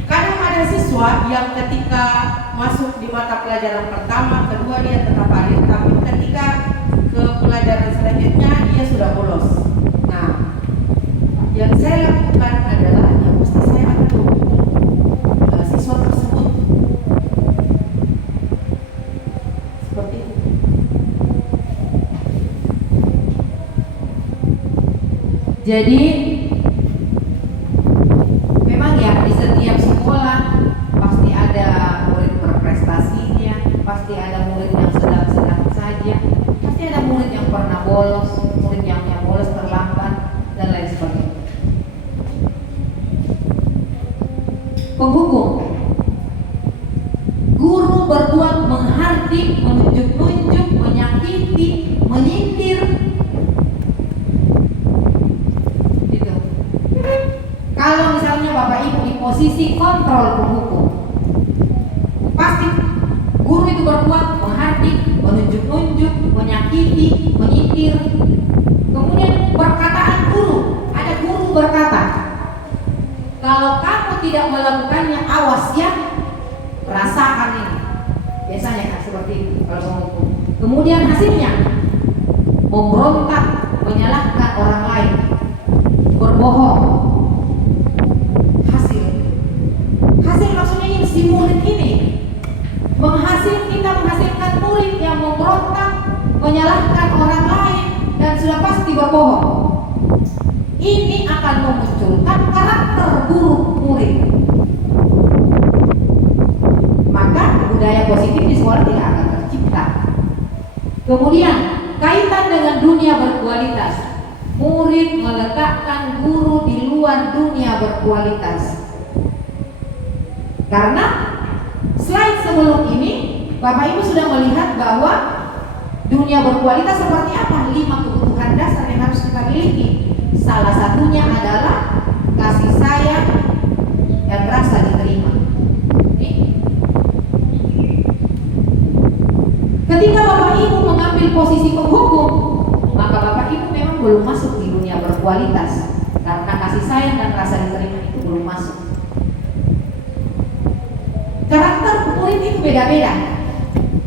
Kadang ada siswa yang ketika masuk di mata pelajaran pertama, kedua dia tetap hadir, tapi ketika ke pelajaran selanjutnya dia sudah bolos. Nah, yang saya lakukan adalah yang mesti saya akan menghukum siswa tersebut. Seperti itu. Jadi memang ya di setiap sekolah pasti ada murid berprestasinya, pasti ada murid yang sedang-sedang saja, pasti ada murid yang pernah bolos, murid yang bolos terlambat dan lain sebagainya. Penghukum, guru berbuat menghardik, menunjuk-nunjuk, menyakiti, menyindir. Gitu. Kalau misalnya Bapak Ibu di posisi kontrol penghukum, pasti guru itu berbuat menghardik, menunjuk-nunjuk, menyakiti, menyindir. Kemudian perkataan guru, ada guru berkata, kalau kamu tidak melakukannya, awas ya, rasakan ini. Biasanya kan seperti itu kalau menghukum. Kemudian hasilnya memberontak, menyalahkan orang lain, berbohong. Hasil maksudnya ini si murid ini kita menghasilkan murid yang memberontak, menyalahkan orang lain dan sudah pasti berbohong. Ini akan memunculkan karakter buruk murid. Maka budaya positif di sekolah tidak akan tercipta. Kemudian kaitan dengan dunia berkualitas, murid meletakkan guru di luar dunia berkualitas. Karena slide sebelum ini Bapak Ibu sudah melihat bahwa dunia berkualitas seperti apa? 5 kebutuhan dasar yang harus kita miliki. Salah satunya adalah kasih sayang dan rasa diterima. Ketika Bapak Ibu mengambil posisi penghukum, maka Bapak Ibu memang belum masuk di dunia berkualitas, karena kasih sayang dan rasa diterima itu belum masuk. Karakter murid itu beda-beda.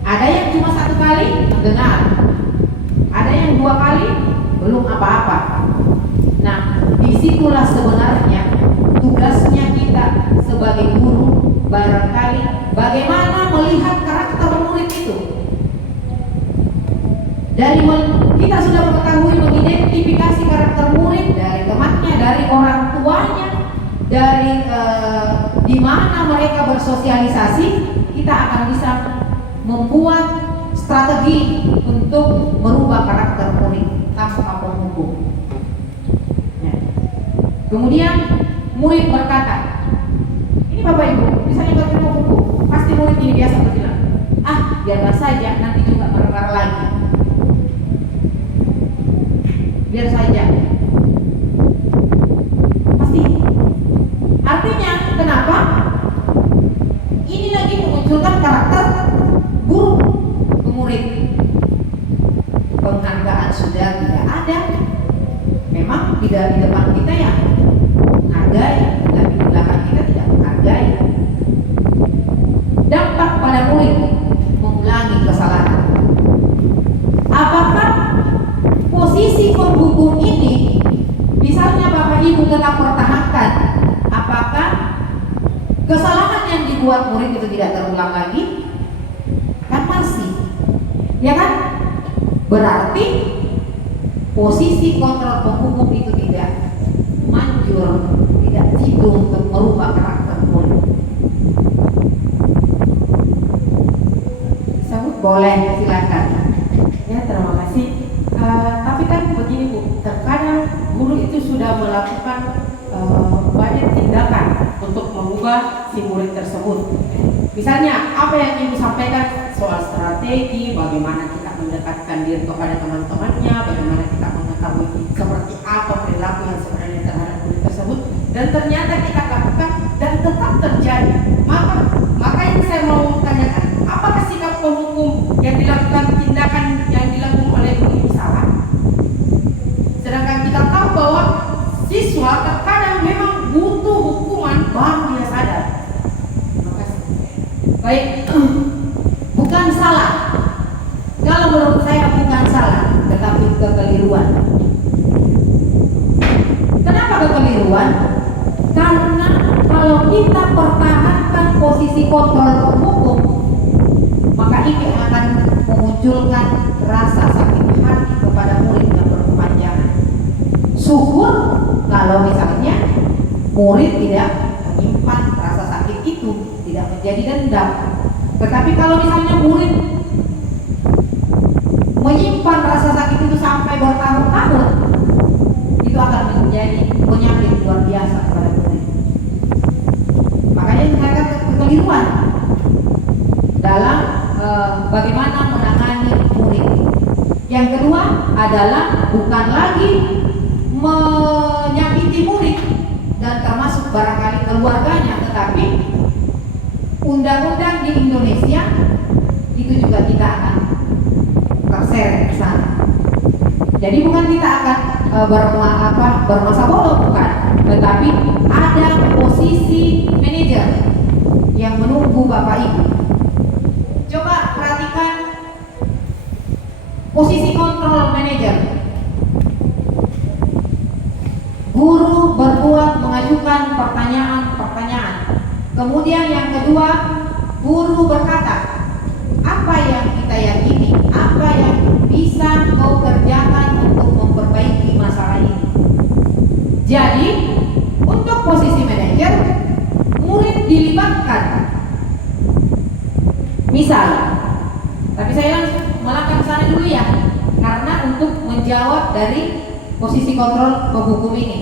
Ada yang cuma 1 kali mendengar, ada yang 2 kali belum apa-apa. Nah, disitulah sebenarnya tugasnya kita sebagai guru, barangkali bagaimana melihat karakter murid itu. Kita sudah mengetahui mengidentifikasi karakter murid dari temannya, dari orang tuanya, dari di mana mereka bersosialisasi. Kita akan bisa membuat strategi untuk merubah karakter murid tanpa penghukum. Kemudian murid berkata, ini Bapak Ibu, misalnya bertemu buku, pasti murid ini biasa berbilang, biarlah saja, nanti juga berkar lagi. Biar saja. Pasti tidak di depan kita ya menghargai, tapi di belakang kita tidak menghargai. Dampak pada murid mengulangi kesalahan. Apakah posisi penghukum ini, misalnya Bapak Ibu tetap pertahankan, apakah kesalahan yang dibuat murid itu tidak terulang lagi? Kan masih, ya kan? Berarti posisi kontrol penghukum itu tidak manjur, tidak jitu untuk merubah karakter murid. Sambut Boleh, silakan. ya, terima kasih. Tapi kan begini Bu, terkadang guru itu sudah melakukan banyak tindakan untuk mengubah si murid tersebut. Misalnya apa yang Ibu sampaikan soal strategi, bagaimana kita mendekatkan diri kepada teman-temannya, bagaimana kita mengetahui seperti apa perilaku yang sebenarnya terhadap murid tersebut, dan ternyata kita lakukan dan tetap terjadi. Maka yang saya mau tanyakan, apakah sikap penghukum yang dilakukan, tindakan yang dilakukan oleh guru ini salah? Sedangkan kita tahu bahwa siswa terkadang memang butuh hukuman baru dia sadar. Terima kasih. Baik, bukan salah. Kalau menurut saya bukan salah, tetapi kekeliruan. Kenapa kekeliruan? Karena kalau kita pertahankan posisi kontrol penghukum, maka ini akan memunculkan rasa sakit hati kepada murid yang berkepanjangan. Syukur kalau misalnya murid tidak menyimpan rasa sakit itu, tidak menjadi dendam. Tetapi kalau misalnya murid menyimpan rasa sakit itu sampai bertahun-tahun, itu akan menjadi penyakit luar biasa kepada murid. Makanya dikatakan kekeliruan dalam bagaimana menangani murid. Yang kedua adalah bukan lagi menyakiti murid dan termasuk barangkali keluarganya, tetapi undang-undang di Indonesia itu juga kita akan terseret ke sana. Jadi bukan kita akan bermasa bodoh, bukan, tetapi ada posisi manajer yang menunggu Bapak Ibu. Coba perhatikan posisi kontrol manajer. Guru berbuat mengajukan pertanyaan-pertanyaan. Kemudian yang kedua, guru berkata, apa yang kita yakini, apa yang bisa kau kerjakan untuk memperbaiki masalah ini. Jadi, untuk posisi manajer, murid dilibatkan. Misal, tapi saya langsung melangkah ke sana dulu ya, karena untuk menjawab dari posisi kontrol penghukum ini.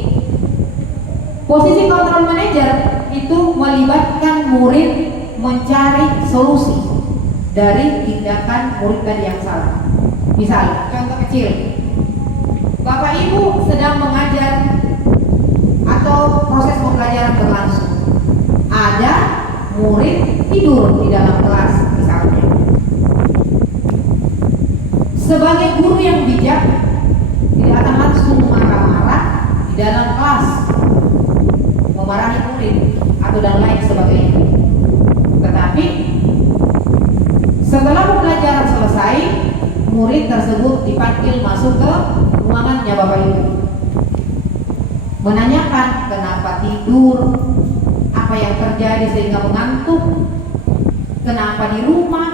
Posisi kontrol manajer itu melibatkan murid mencari solusi dari tindakan murid tadi yang salah. Misal, contoh kecil, Bapak Ibu sedang mengajar atau proses pembelajaran berlangsung. Ada murid tidur di dalam kelas misalnya. Sebagai guru yang bijak, tidak akan langsung marah-marah di dalam kelas, memarahi murid atau dan lain sebagainya. Tetapi setelah pembelajaran selesai, murid tersebut dipanggil masuk ke ruangannya Bapak Ibu, menanyakan kenapa tidur, apa yang terjadi sehingga mengantuk, kenapa di rumah,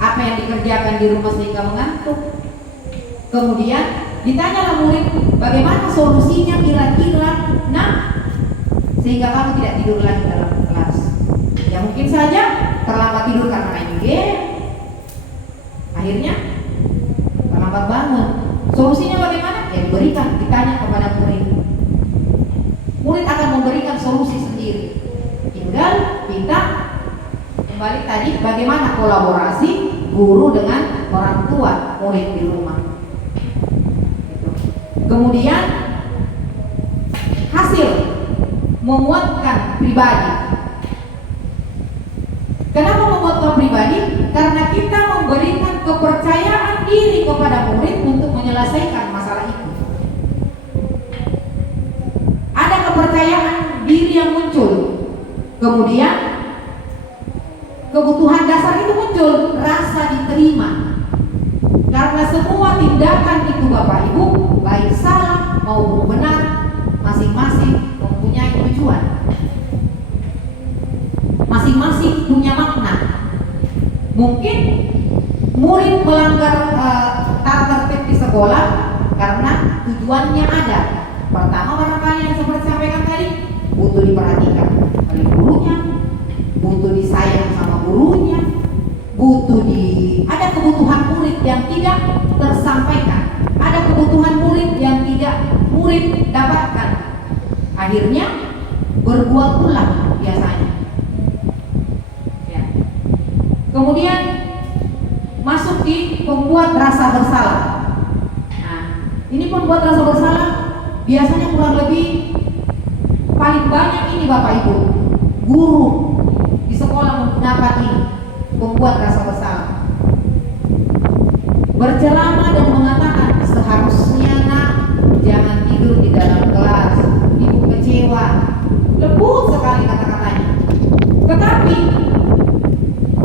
apa yang dikerjakan di rumah sehingga mengantuk. Kemudian ditanyalah murid, bagaimana solusinya kira-kira, sehingga kamu tidak tidur lagi dalam kelas. Ya mungkin saja terlambat tidur karena main game, akhirnya terlambat bangun. Solusinya bagaimana? Ya diberikan, ditanya kepada murid. Murid akan memberikan solusi sendiri. Tinggal kita kembali tadi bagaimana kolaborasi guru dengan orang tua murid di rumah. Kemudian hasil memuatkan pribadi. Kenapa memuatkan pribadi? Karena kita memberikan kepercayaan diri kepada murid untuk menyelesaikan masalah itu. Kemudian kebutuhan dasar itu muncul, rasa diterima. Karena semua tindakan itu Bapak Ibu, baik salah maupun benar, masing-masing mempunyai tujuan. Masing-masing punya makna. Mungkin murid melanggar tata tertib di sekolah karena tujuannya ada. Pertama, barangkali yang seperti sampaikan tadi, butuh diperhatikan oleh gurunya, butuh disayang sama gurunya, ada kebutuhan murid yang tidak tersampaikan, ada kebutuhan murid yang tidak murid dapatkan. Akhirnya berbuat ulang biasanya. Ya. Kemudian masuk di pembuat rasa bersalah. Nah, ini pembuat rasa bersalah biasanya kurang lebih paling banyak ini Bapak Ibu, guru di sekolah menggunakan ini, pembuat rasa bersalah. Berceramah dan mengatakan seharusnya nak jangan tidur di dalam kelas, ibu kecewa, lembut sekali kata-katanya. Tetapi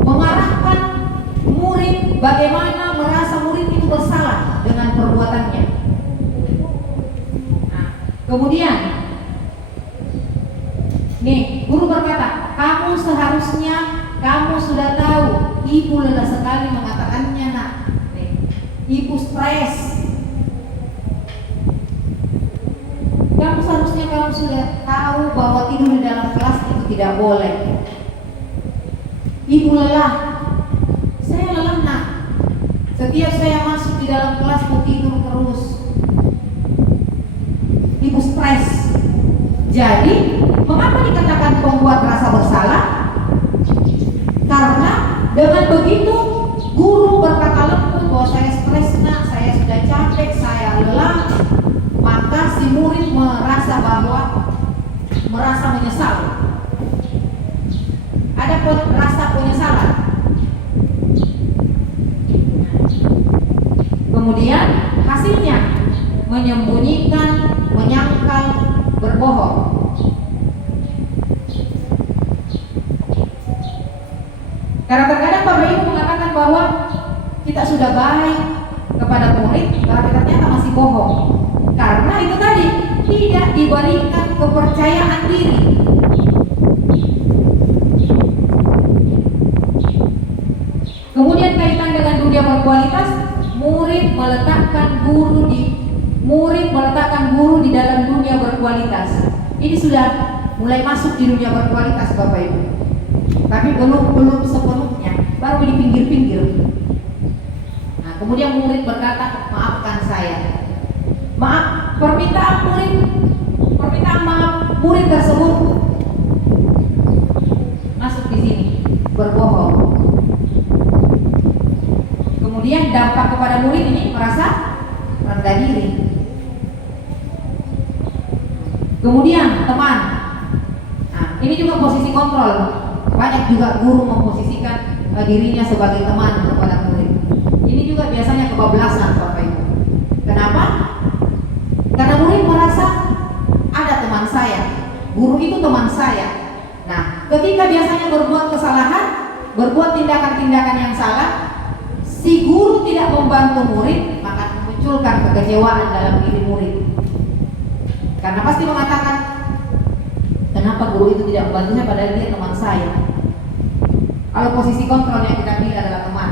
mengarahkan murid bagaimana merasa murid itu bersalah dengan perbuatannya. Nah, kemudian nih guru berkata, kamu seharusnya, kamu sudah tahu ibu lelah sekali mengatakannya nak. Ibu stres. Kamu sudah tahu bahwa tidur di dalam kelas itu tidak boleh. Ibu lelah. Saya lelah nak. Setiap saya masuk di dalam kelas mau tidur terus. Ibu stres. Jadi, mengapa dikatakan pembuat rasa bersalah? Karena dengan begitu guru berkata lembut bahwa saya stres nak, saya sudah capek, saya lelah, maka si murid merasa menyesal. Ada rasa penyesalan. Kemudian hasilnya menyembunyikan, menyangkal, berbohong. Karena terkadang Bapak Ibu mengatakan bahwa kita sudah baik kepada murid, tapi ternyata masih bohong. Karena itu tadi tidak diberikan kepercayaan diri. Kemudian kaitan dengan dunia berkualitas, murid meletakkan guru di dalam dunia berkualitas. Ini sudah mulai masuk di dunia berkualitas Bapak Ibu. Tapi belum sepenuhnya, baru di pinggir-pinggir. Nah, kemudian murid berkata, maafkan saya. Maaf, permintaan maaf murid tersebut masuk di sini, berbohong. Kemudian dampak kepada murid ini merasa rendah diri. Kemudian teman, nah ini juga posisi kontrol. Banyak juga guru memposisikan dirinya sebagai teman kepada murid. Ini juga biasanya kebablasan Bapak Ibu. Kenapa? Karena murid merasa ada teman saya, guru itu teman saya. Nah, ketika biasanya berbuat kesalahan, berbuat tindakan-tindakan yang salah, si guru tidak membantu murid, maka memunculkan kekecewaan dalam diri murid. Karena pasti mengatakan, kenapa guru itu tidak membantunya padahal dia teman saya. Kalau posisi kontrol yang kita pilih adalah teman.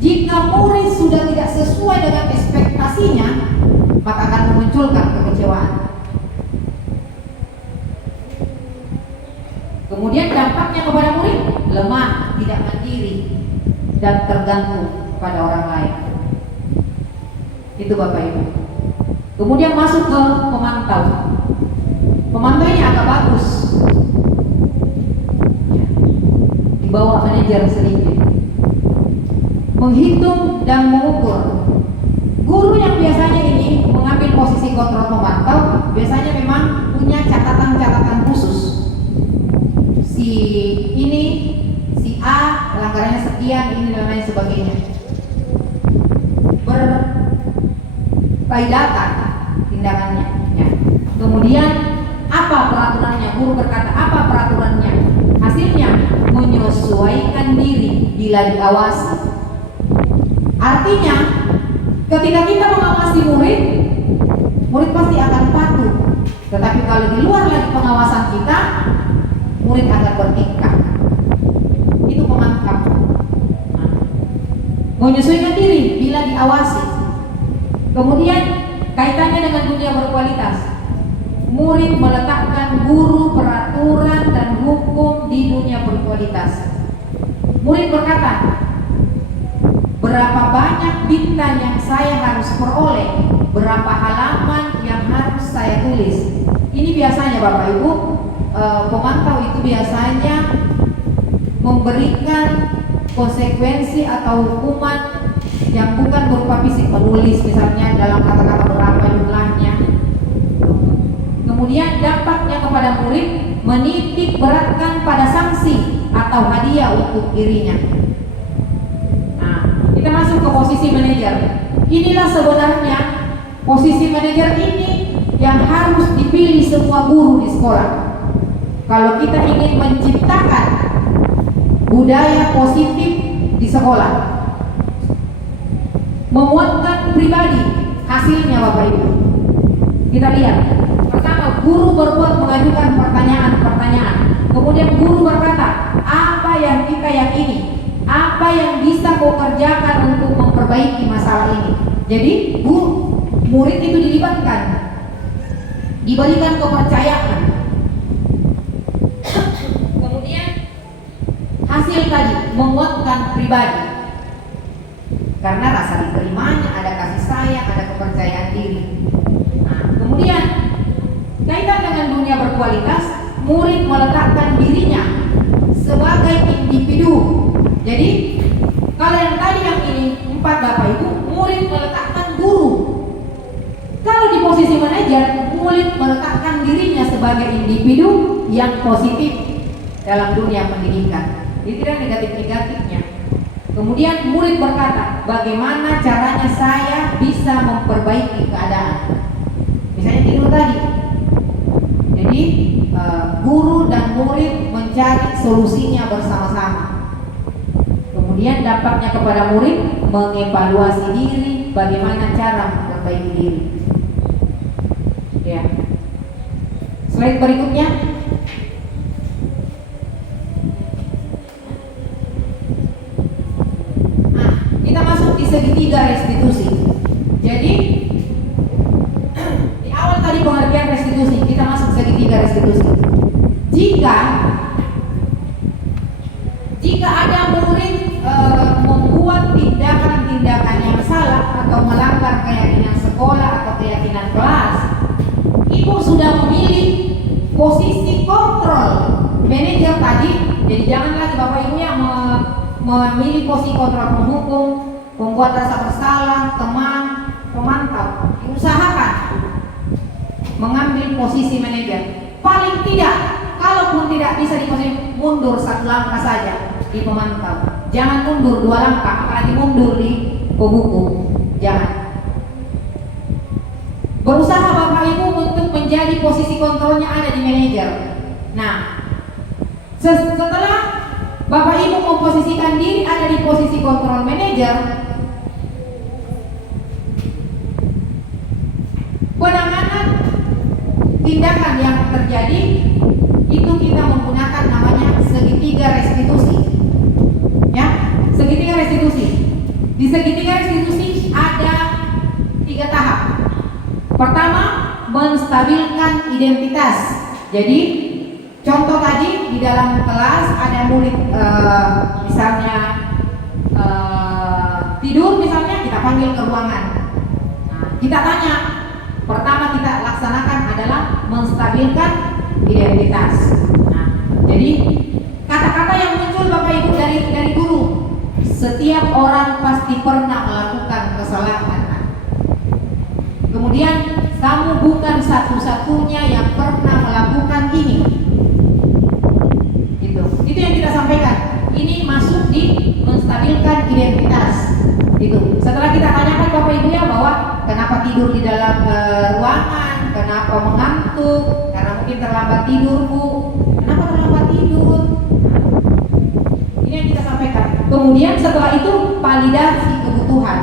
Jika murid sudah tidak sesuai dengan ekspektasinya, maka akan memunculkan kekecewaan. Kemudian dampaknya kepada murid, lemah, tidak mandiri, dan tergantung pada orang lain. Itu Bapak Ibu. Kemudian masuk ke pemantau. Pemantau ini agak bagus. Di bawah manajer sedikit. Menghitung dan mengukur. Guru yang biasanya ini mengambil posisi kontrol pemantau biasanya memang punya catatan-catatan khusus. Si ini, si A pelanggarannya sekian, ini dan lain sebagainya. By data tindakannya. Ya. Kemudian Apa peraturannya? Guru berkata, apa peraturannya? Hasilnya menyesuaikan diri bila diawasi. Artinya, ketika kita mengawasi murid, murid pasti akan patuh. Tetapi kalau di luar lagi pengawasan kita, murid akan bertingkah. Itu pemantap. Menyesuaikan diri bila diawasi. Kemudian kaitannya dengan dunia berkualitas. Murid meletakkan guru, peraturan, dan hukum di dunia berkualitas. Murid berkata, berapa banyak bintang yang saya harus peroleh, berapa halaman yang harus saya tulis. Ini biasanya Bapak Ibu, pemantau itu biasanya memberikan konsekuensi atau hukuman yang bukan berupa fisik, menulis misalnya dalam kata-kata berapa jumlahnya. Kemudian dampaknya kepada murid, menitik beratkan pada sanksi atau hadiah untuk dirinya. Nah, kita masuk ke posisi manajer. Inilah sebenarnya posisi manajer ini yang harus dipilih semua guru di sekolah. Kalau kita ingin menciptakan budaya positif di sekolah, memuatkan pribadi, hasilnya Bapak Ibu. Kita lihat. Pertama, guru berbuat mengajukan pertanyaan-pertanyaan. Kemudian guru berkata, apa yang kita yakini, apa yang bisa kau kerjakan untuk memperbaiki masalah ini. Jadi murid itu dilibatkan, diberikan kepercayaan. Kemudian hasil tadi menguatkan pribadi, karena rasa diterimanya, ada kasih sayang, ada kepercayaan diri. Nah, kemudian kaitan dengan dunia berkualitas, murid meletakkan dirinya sebagai individu. Jadi kalau yang tadi yang ini 4 Bapak Ibu, murid meletakkan guru. Kalau di posisi manajer, murid meletakkan dirinya sebagai individu yang positif dalam dunia pendidikan. Jadi tidak negatif-negatifnya. Kemudian murid berkata, bagaimana caranya saya bisa memperbaiki keadaan. Misalnya tidur tadi. Jadi guru dan murid mencari solusinya bersama-sama. Kemudian dampaknya kepada murid, mengevaluasi diri, bagaimana cara memperbaiki diri. Ya. Slide berikutnya. Nah, kita masuk di segitiga restitusi. Jadi di awal tadi pengertian restitusi, kita masuk segitiga restitusi. Jika ada murid membuat tindakan-tindakan yang salah atau melanggar keyakinan sekolah atau keyakinan kelas, ibu sudah memilih posisi kontrol manajer tadi. Jadi jangan lagi Bapak Ibu yang memilih posisi kontrol penghukum, membuat rasa bersalah, teman, pemantau. Diusahakan mengambil posisi manajer. Paling tidak, kalaupun tidak bisa di posisi, mundur 1 langkah saja di pemantau. Jangan mundur 2 langkah, apalagi mundur di penghukum. Jangan. Berusaha Bapak Ibu untuk menjadi posisi kontrolnya ada di manajer. Nah, setelah Bapak Ibu memposisikan diri ada di posisi kontrol manajer, penanganan tindakan yang terjadi itu kita menggunakan namanya segitiga restitusi. Ya, segitiga restitusi. Di segitiga restitusi ada 3 tahap. Pertama, menstabilkan identitas. Jadi contoh tadi di dalam kelas ada murid misalnya tidur misalnya, kita panggil ke ruangan. Nah, kita tanya, pertama kita laksanakan adalah menstabilkan identitas. Nah, jadi kata-kata yang muncul Bapak Ibu dari guru, setiap orang pasti pernah melakukan kesalahan. Kemudian kamu bukan satu-satunya yang pernah melakukan ini. Itu yang kita sampaikan. Ini masuk di menstabilkan identitas. Itu. Setelah kita tanyakan Bapak Ibu ya bahwa kenapa tidur di dalam ruangan, kenapa mengantuk, karena mungkin terlambat tidur Bu. Kenapa terlambat tidur? Ini yang kita sampaikan. Kemudian setelah itu validasi kebutuhan,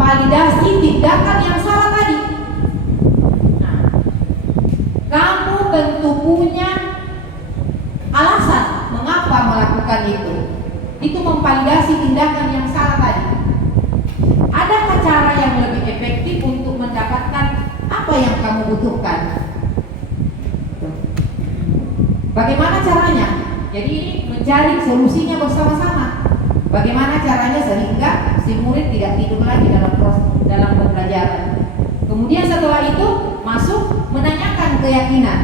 validasi tindakan yang salah tadi. Nah, kamu tentu punya alasan mengapa melakukan itu. Itu memvalidasi tindakan yang salah tadi. Adakah cara yang lebih efektif untuk mendapatkan apa yang kamu butuhkan? Bagaimana caranya? Jadi ini mencari solusinya bersama-sama. Bagaimana caranya sehingga si murid tidak tidur lagi dalam pembelajaran. Kemudian setelah itu masuk menanyakan keyakinan.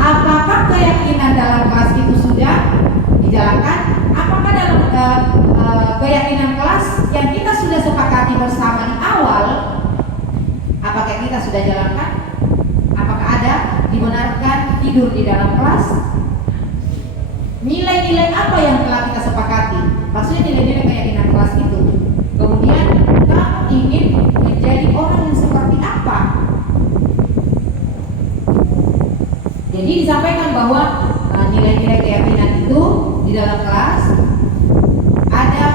Apakah keyakinan dalam kelas itu sudah dijalankan? Apakah dalam keyakinan kelas yang kita sudah sepakati bersama di awal, apakah kita sudah jalankan? Apakah ada dibenarkan tidur di dalam kelas? Nilai-nilai apa yang telah kita sepakati? Maksudnya nilai-nilai keyakinan kelas itu. Kemudian kamu ingin menjadi orang yang seperti apa? Jadi disampaikan bahwa nilai-nilai keyakinan itu di dalam kelas ada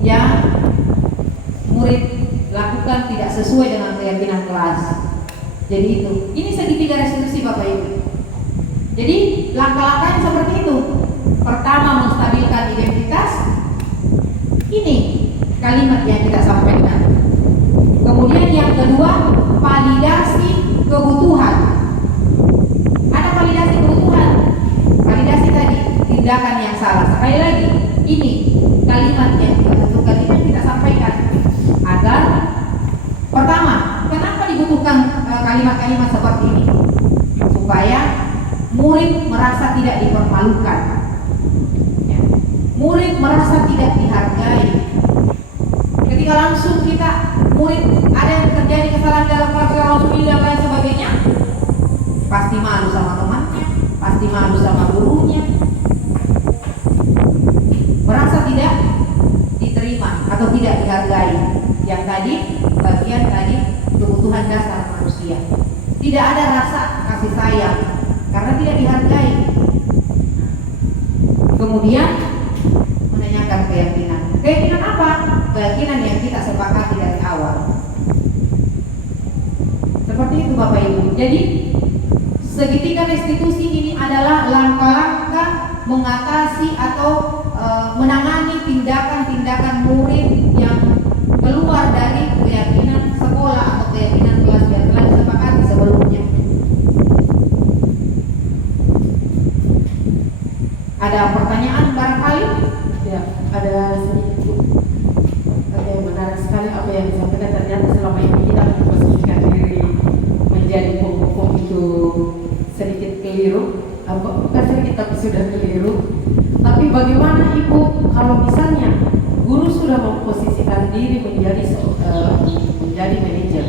yang murid lakukan tidak sesuai dengan keyakinan kelas. Jadi itu, ini segitiga restitusi Bapak Ibu. Jadi langkah-langkahnya seperti itu. Pertama, menstabilkan identitas. Ini kalimat yang kita sampaikan. Kemudian yang kedua, validasi kebutuhan. Ada validasi kebutuhan. Validasi tadi tindakan yang salah. Sekali lagi, ini kalimat yang kita sampaikan agar pertama, kenapa dibutuhkan kalimat-kalimat seperti ini? Supaya murid merasa tidak dipermalukan, ya. Murid merasa tidak dihargai. Ketika langsung murid ada yang terjadi kesalahan dalam kelas langsung dan lain sebagainya, pasti malu sama temannya, pasti malu sama gurunya, merasa tidak diterima atau tidak dihargai. Yang tadi bagian tadi kebutuhan dasar manusia, tidak ada rasa kasih sayang karena tidak dihargai. Kemudian menanyakan keyakinan. Keyakinan apa? Keyakinan yang kita sepakati dari awal. Seperti itu Bapak Ibu. Jadi segitiga restitusi ini adalah langkah-langkah mengatasi atau menangani tindakan-tindakan murid yang keluar dari keyakinan sekolah atau keyakinan kelas yang telah disepakati sebelumnya. Ada pertanyaan barangkali? Ya, ada sedikit Bu. Oke, menarik sekali apa yang disampaikan. Ternyata selama ini kita memposisikan diri menjadi pokok itu sedikit keliru. Bukan sedikit tapi sudah keliru. Tapi bagaimana Ibu kalau misalnya guru sudah memposisikan diri menjadi manajer,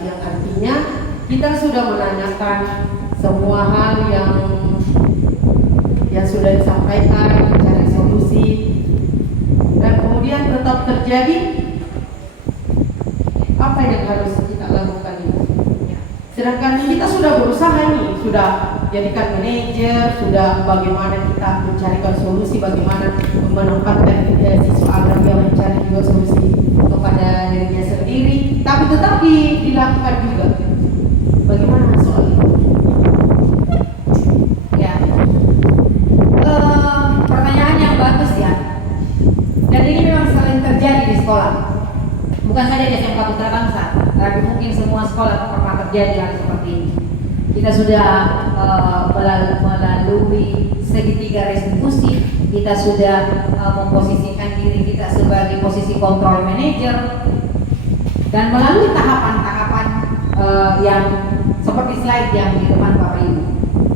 yang artinya kita sudah menanyakan semua hal yang sudah disampaikan, mencari solusi, dan kemudian tetap terjadi apa yang harus kita lakukan ini. Sedangkan kita sudah berusaha nih, sudah jadikan manajer, sudah bagaimana kita mencarikan solusi, bagaimana menempatkan siswa agar dia mencari juga solusi kepada dirinya sendiri, tapi tetap dilakukan juga. Bagaimana soal itu? Ya, pertanyaan yang bagus ya. Dan ini memang sering terjadi di sekolah. Bukan saja di SMK Putra Bangsa, tapi mungkin semua sekolah pernah terjadi hal seperti ini. Kita sudah melalui segitiga restitusi, kita sudah memposisikan diri kita sebagai posisi control manager, dan melalui tahapan-tahapan yang seperti slide yang di depan Bapak Ibu.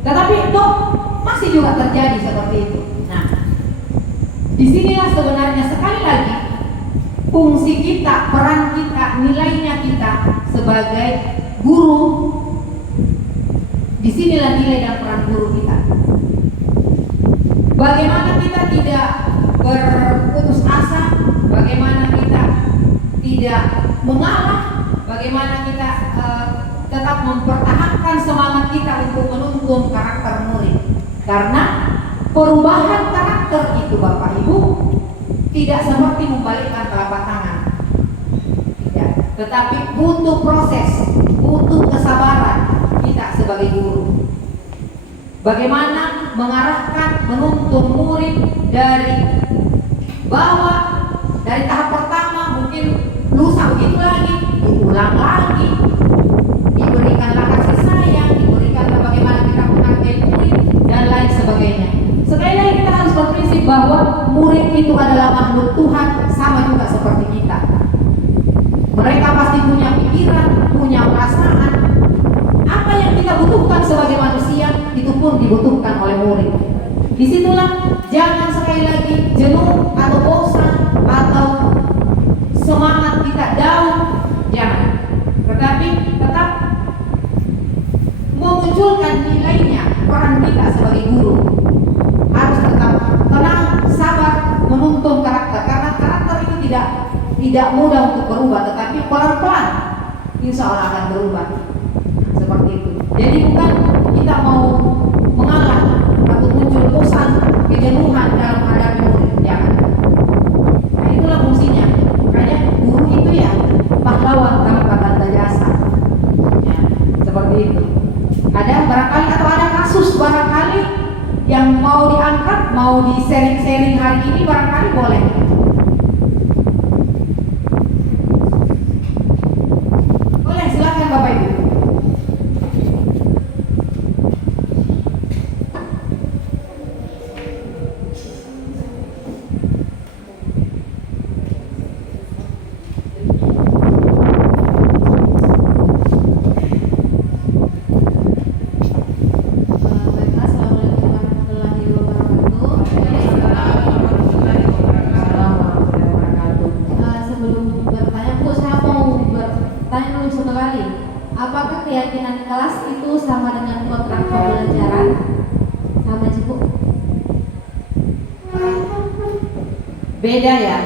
Tetapi itu masih juga terjadi seperti itu. Nah, disinilah sebenarnya sekali lagi fungsi kita, peran kita, nilainya kita sebagai guru. Disinilah nilai dan peran guru kita. Bagaimana kita tidak berputus asa, bagaimana kita tidak mengalah, bagaimana kita tetap mempertahankan semangat kita untuk menuntun karakter murid. Karena perubahan karakter itu Bapak Ibu tidak seperti membalikkan telapak tangan. Tidak, tetapi butuh proses, butuh kesabaran kita sebagai guru. Bagaimana mengarahkan, menuntun murid dari bawah, dari tahap pertama mungkin lusa begitu lagi, diulang lagi, diberikanlah kasih sayang, diberikanlah bagaimana kita menghargai murid dan lain sebagainya. Sekali lagi kita harus berprinsip bahwa murid itu adalah makhluk Tuhan, sama juga seperti kita. Mereka pasti punya pikiran, punya perasaan. Apa yang kita butuhkan sebagai manusia itu pun dibutuhkan oleh murid. Disitulah jangan sekali lagi jenuh atau bosan atau semangat kita down, jangan. Tetapi tetap memunculkan nilainya, peran kita sebagai guru harus tetap tenang, sabar, menuntun karakter. Karena karakter itu tidak mudah untuk berubah, tetapi pelan-pelan insya Allah akan berubah. Seperti itu. Jadi bukan kita mau mengalah atau muncul bosan, kejenuhan dalam menghadapi murid, jangan. Nah itulah fungsinya. Makanya guru itu ya pahlawan tanpa tanda jasa. Ya, seperti itu. Ada barangkali atau ada kasus barangkali yang mau diangkat, mau di sharing-sharing hari ini barangkali boleh. Boleh, silakan Bapak Ibu. Sebelum bertanya Bu, saya mau bertanya dulu satu kali. Apakah keyakinan kelas itu sama dengan kontrak pembelajaran? Sama sih Bu? Beda ya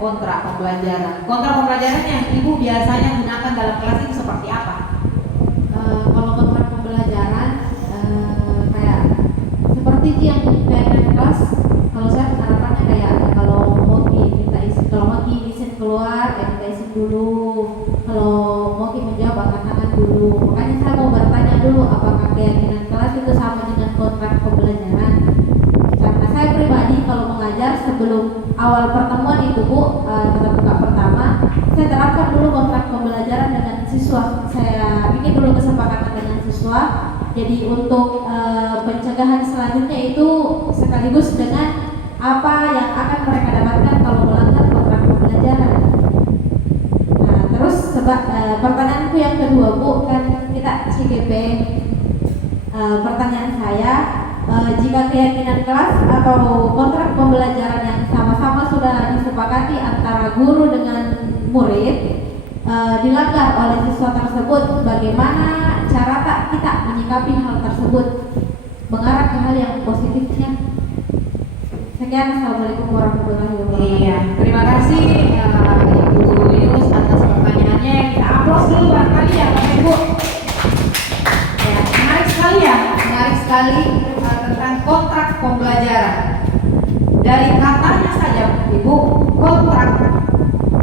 kontrak pembelajaran. Kontrak pembelajaran yang Ibu biasanya gunakan dalam kelas itu seperti apa? Kalau kontrak pembelajaran kayak seperti itu yang keyakinan kelas. Kalau saya harapannya kayak kalau mau minta izin, kalau mau izin keluar minta izin dulu. Kalau mau menjawab angkat tangan dulu. Makanya saya mau bertanya dulu apakah keyakinan kelas itu sama dengan kontrak pembelajaran. Karena saya pribadi kalau mengajar sebelum awal pertemuan itu Bu, tatap muka pertama, saya terapkan dulu kontrak pembelajaran dengan siswa. Saya bikin dulu kesepakatan dengan siswa. Jadi untuk pencegahan selanjutnya itu sekaligus dengan apa yang akan mereka dapatkan kalau melanggar kontrak pembelajaran. Nah, terus pertanyaanku yang kedua Bu, kan kita CGP. Pertanyaan saya, jika keyakinan kelas atau kontrak pembelajaran yang sama-sama sudah disepakati antara guru dengan murid dilanggar oleh siswa tersebut, bagaimana cara kita menyikapi hal tersebut mengarah ke hal yang positifnya? Sekian, Assalamualaikum warahmatullahi wabarakatuh. Iya, terima kasih Ibu Yus atas pertanyaannya. Kita aplaus dulu barangkali ya Bapak Ibu. Ya, menarik sekali tentang kontrak pembelajaran. Dari katanya saja Ibu, kontrak.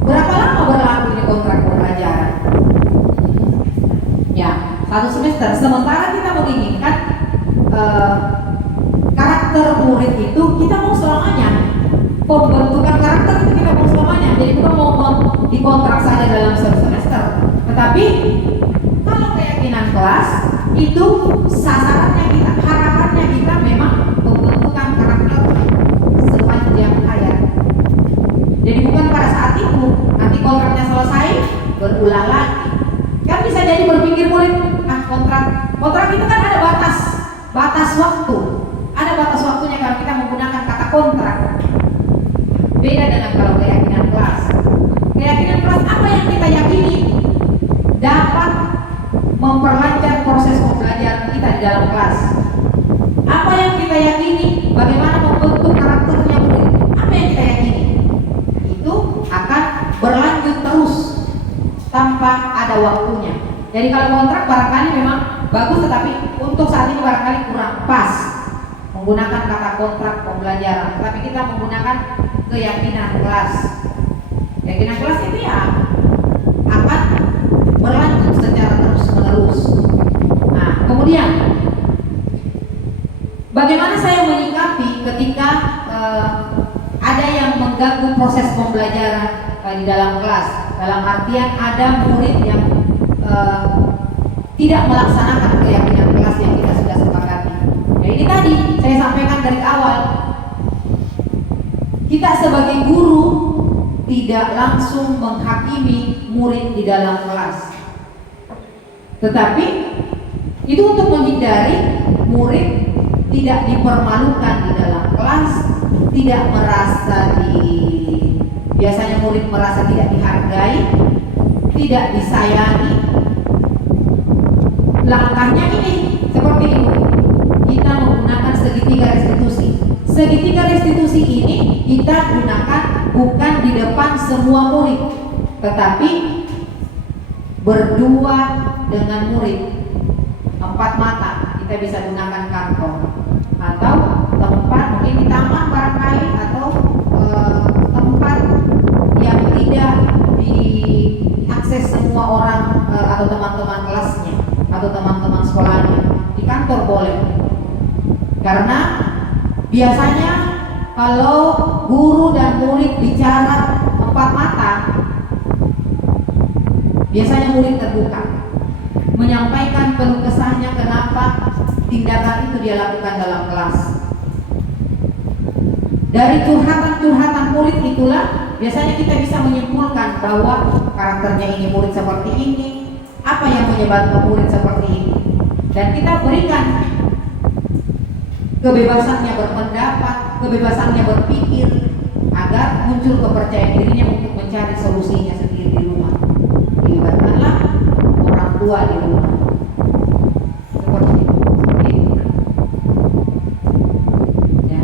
Berapa lama berlaku ini kontrak pembelajaran? Ya, 1 semester. Sementara kita menginginkan karakter murid itu kita mau selamanya. Pembentukan karakter itu kita mau selamanya. Jadi kita mau dikontrak saja dalam 1 semester. Tetapi kalau keyakinan kelas itu sasarannya kita, harapannya kita memang pembentukan karakter sepanjang hayat. Jadi bukan pada saat itu nanti kontraknya selesai berulang lagi. Kan bisa jadi berpikir murid, kontrak itu kan ada batas waktu. Ada batas waktunya kalau kita menggunakan kata kontrak. Beda dengan kalau keyakinan kelas. Keyakinan kelas apa yang kita yakini dapat memperlancar proses pembelajaran kita di dalam kelas. Apa yang kita yakini bagaimana membentuk karakternya murid. Apa yang kita yakini itu akan berlanjut terus tanpa ada ada waktunya. Jadi kalau kontrak barangkali memang bagus, tetapi untuk saat ini barangkali kurang pas menggunakan kata kontrak pembelajaran. Tapi kita menggunakan keyakinan kelas. Keyakinan kelas itu ya akan berlanjut secara terus menerus. Nah, kemudian bagaimana saya menyikapi ketika ada yang mengganggu proses pembelajaran di dalam kelas? Dalam artian ada murid yang tidak melaksanakan keyakinan kelas yang kita sudah sepakati. Ya, ini tadi saya sampaikan dari awal. Kita sebagai guru tidak langsung menghakimi murid di dalam kelas. Tetapi itu untuk menghindari murid tidak dipermalukan di dalam kelas, tidak merasa biasanya murid merasa tidak dihargai, tidak disayangi. Langkahnya ini seperti ini. Kita menggunakan segitiga restitusi. Segitiga restitusi ini kita gunakan bukan di depan semua murid, tetapi berdua dengan murid. 4 mata kita bisa gunakan kantong atau tempat mungkin di taman barangkali, atau tempat yang tidak diakses semua orang atau teman-teman kelasnya atau teman-teman sekolahnya. Di kantor boleh, karena biasanya kalau guru dan murid bicara 4 mata, biasanya murid terbuka menyampaikan keluh kesahnya kenapa tindakan itu dia lakukan dalam kelas. Dari curhatan-curhatan murid itulah biasanya kita bisa menyimpulkan bahwa karakternya ini murid seperti ini, apa yang menyebabkan murid seperti ini, dan kita berikan kebebasannya berpendapat, kebebasannya berpikir, agar muncul kepercayaan dirinya untuk mencari solusinya sendiri di rumah. Libatkanlah orang tua di rumah. Seperti itu. Ya.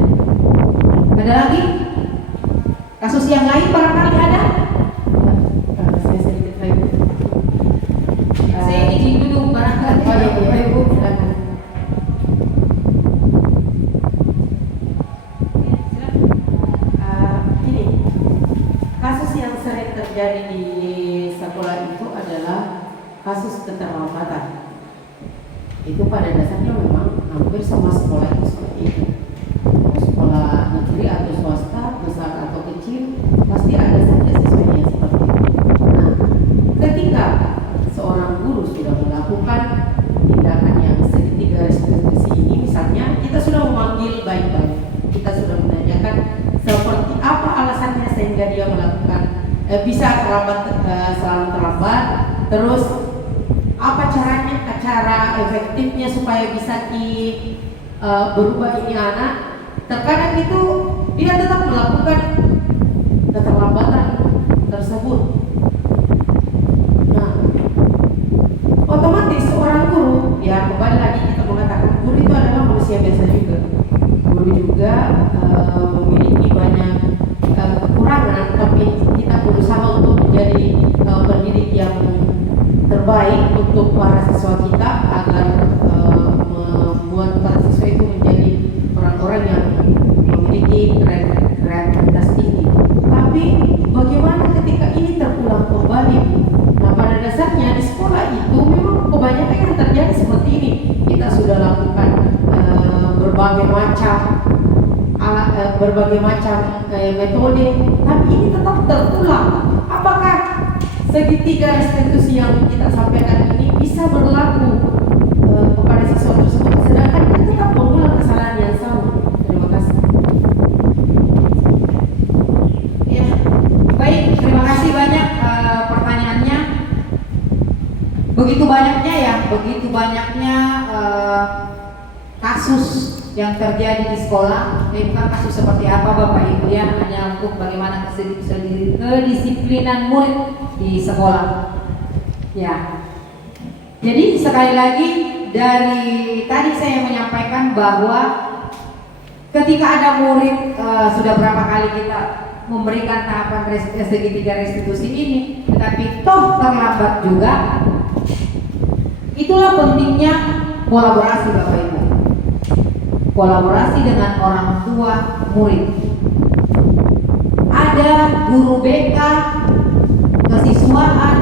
Ada lagi? Kasus yang lain barangkali ada? Saya sedikit lagi. Saya izin dulu barangkali. Oh iya, Ibu, silakan. Gini, kasus yang sering terjadi di sekolah itu adalah kasus keterlambatan. Itu pada dasarnya memang hampir semua sekolah itu seperti itu. Mau sekolah negeri atau swasta, besar atau kecil, pasti ada saja siswanya yang seperti itu. Nah, ketika seorang guru sudah melakukan tindakan yang segitiga restitusi ini, misalnya kita sudah memanggil baik-baik, kita sudah menanyakan seperti apa alasannya sehingga dia melakukan bisa selalu terlambat, terus apa caranya, cara efektifnya supaya bisa berubah ini anak. Terkadang itu dia tetap melakukan keterlambatan tersebut. Nah, otomatis seorang guru, ya kembali lagi kita mengatakan guru itu adalah manusia biasa juga. Guru juga memiliki banyak kekurangan, tapi kita berusaha untuk menjadi pendidik yang terbaik untuk para siswa kita, agar membuat para siswa itu menjadi orang-orang yang memiliki kreativitas tinggi. Tapi bagaimana ketika ini terulang kembali? Nah, pada dasarnya di sekolah itu memang kebanyakan yang terjadi seperti ini. Kita sudah lakukan berbagai macam metode, tapi ini tetap terulang. Apakah segitiga restitusi yang kita sampaikan ini bisa berlaku kepada siswa tersebut, sedangkan kita tetap mengulang kesalahan yang sama? Terima kasih. Ya, baik, terima kasih banyak pertanyaannya. Begitu banyaknya kasus yang terjadi di sekolah. Ini bukan kasus seperti apa Bapak Ibu ya, hanya untuk bagaimana kedisiplinan murid di sekolah. Ya. Jadi sekali lagi, dari tadi saya menyampaikan bahwa ketika ada murid, sudah berapa kali kita memberikan tahapan segitiga restitusi ini, tetapi toh terlambat juga. Itulah pentingnya kolaborasi Bapak Ibu. Kolaborasi dengan orang tua murid. Ada guru BK, kesiswaan,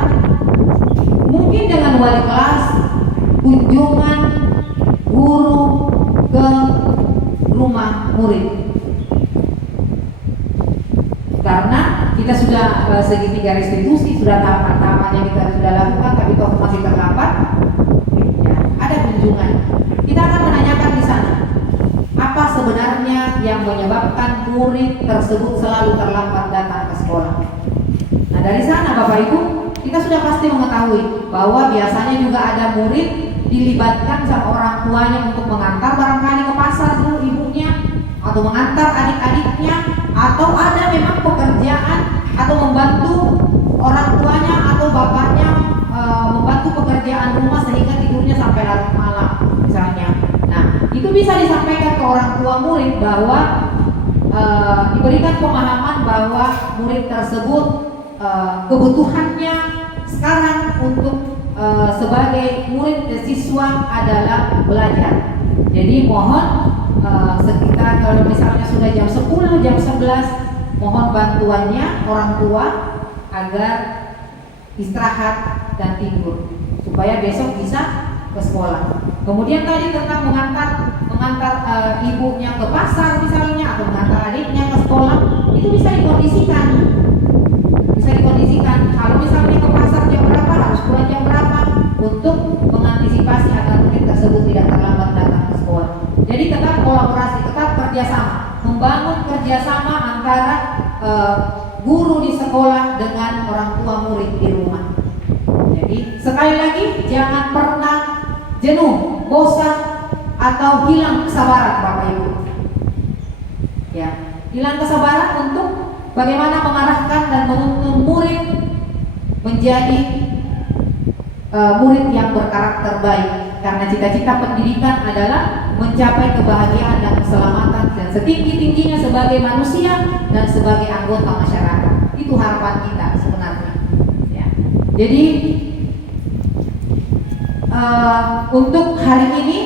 mungkin dengan wali kelas, kunjungan guru ke rumah murid. Karena kita sudah segitiga restitusi, sudah tahapan-tahapan yang kita sudah lakukan, tapi toh masih terlambat, ya, ada kunjungan. Kita akan menanyakan di sana, apa sebenarnya yang menyebabkan murid tersebut selalu terlambat datang ke sekolah. Nah, dari sana Bapak Ibu, kita sudah pasti mengetahui bahwa biasanya juga ada murid dilibatkan sama orang tuanya untuk mengantar barangkali ke pasar dulu ibunya, atau mengantar adik-adiknya, atau ada memang pekerjaan atau membantu orang tuanya atau bapaknya membantu pekerjaan rumah sehingga tidurnya sampai larut malam misalnya. Nah, itu bisa disampaikan ke orang tua murid bahwa diberikan pemahaman bahwa murid tersebut kebutuhannya sekarang untuk sebagai murid dan siswa adalah belajar. Jadi mohon sekitar kalau misalnya sudah jam 10, jam 11, mohon bantuannya orang tua agar istirahat dan tidur supaya besok bisa ke sekolah. Kemudian tadi tentang mengantar ibunya ke pasar misalnya, atau mengantar adiknya ke sekolah, itu bisa dikondisikan. Kalau misalnya ke pasar jam berapa, harus pulang jam berapa, untuk mengantisipasi agar murid tersebut tidak terlambat datang ke sekolah. Jadi tetap kolaborasi, tetap kerjasama, membangun kerjasama antara guru di sekolah dengan orang tua murid di rumah. Jadi sekali lagi, jangan pernah jenuh, bosan, atau hilang kesabaran Bapak Ibu. Ya, hilang kesabaran untuk bagaimana mengarahkan dan menuntun murid menjadi murid yang berkarakter baik. Karena cita-cita pendidikan adalah mencapai kebahagiaan dan keselamatan dan setinggi-tingginya sebagai manusia dan sebagai anggota masyarakat. Itu harapan kita sebenarnya. Ya. Jadi untuk hari ini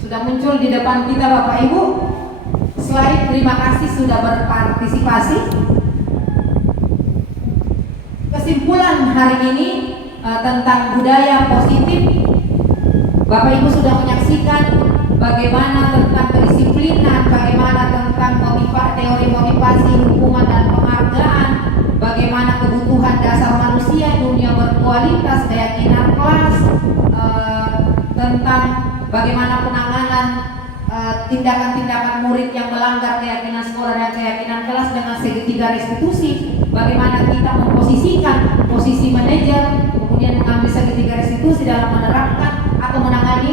sudah muncul di depan kita Bapak Ibu slide terima kasih sudah berpartisipasi. Kesimpulan hari ini tentang budaya positif, Bapak Ibu sudah menyaksikan bagaimana tentang kedisiplinan, bagaimana tentang teori motivasi, hukuman dan penghargaan, bagaimana kebutuhan dasar manusia, dunia berkualitas, keyakinan kelas, tentang bagaimana penanganan tindakan-tindakan murid yang melanggar keyakinan sekolah dan keyakinan kelas dengan segitiga restitusi, bagaimana kita memposisikan posisi manajer, kemudian mengambil segitiga restitusi dalam menerapkan atau menangani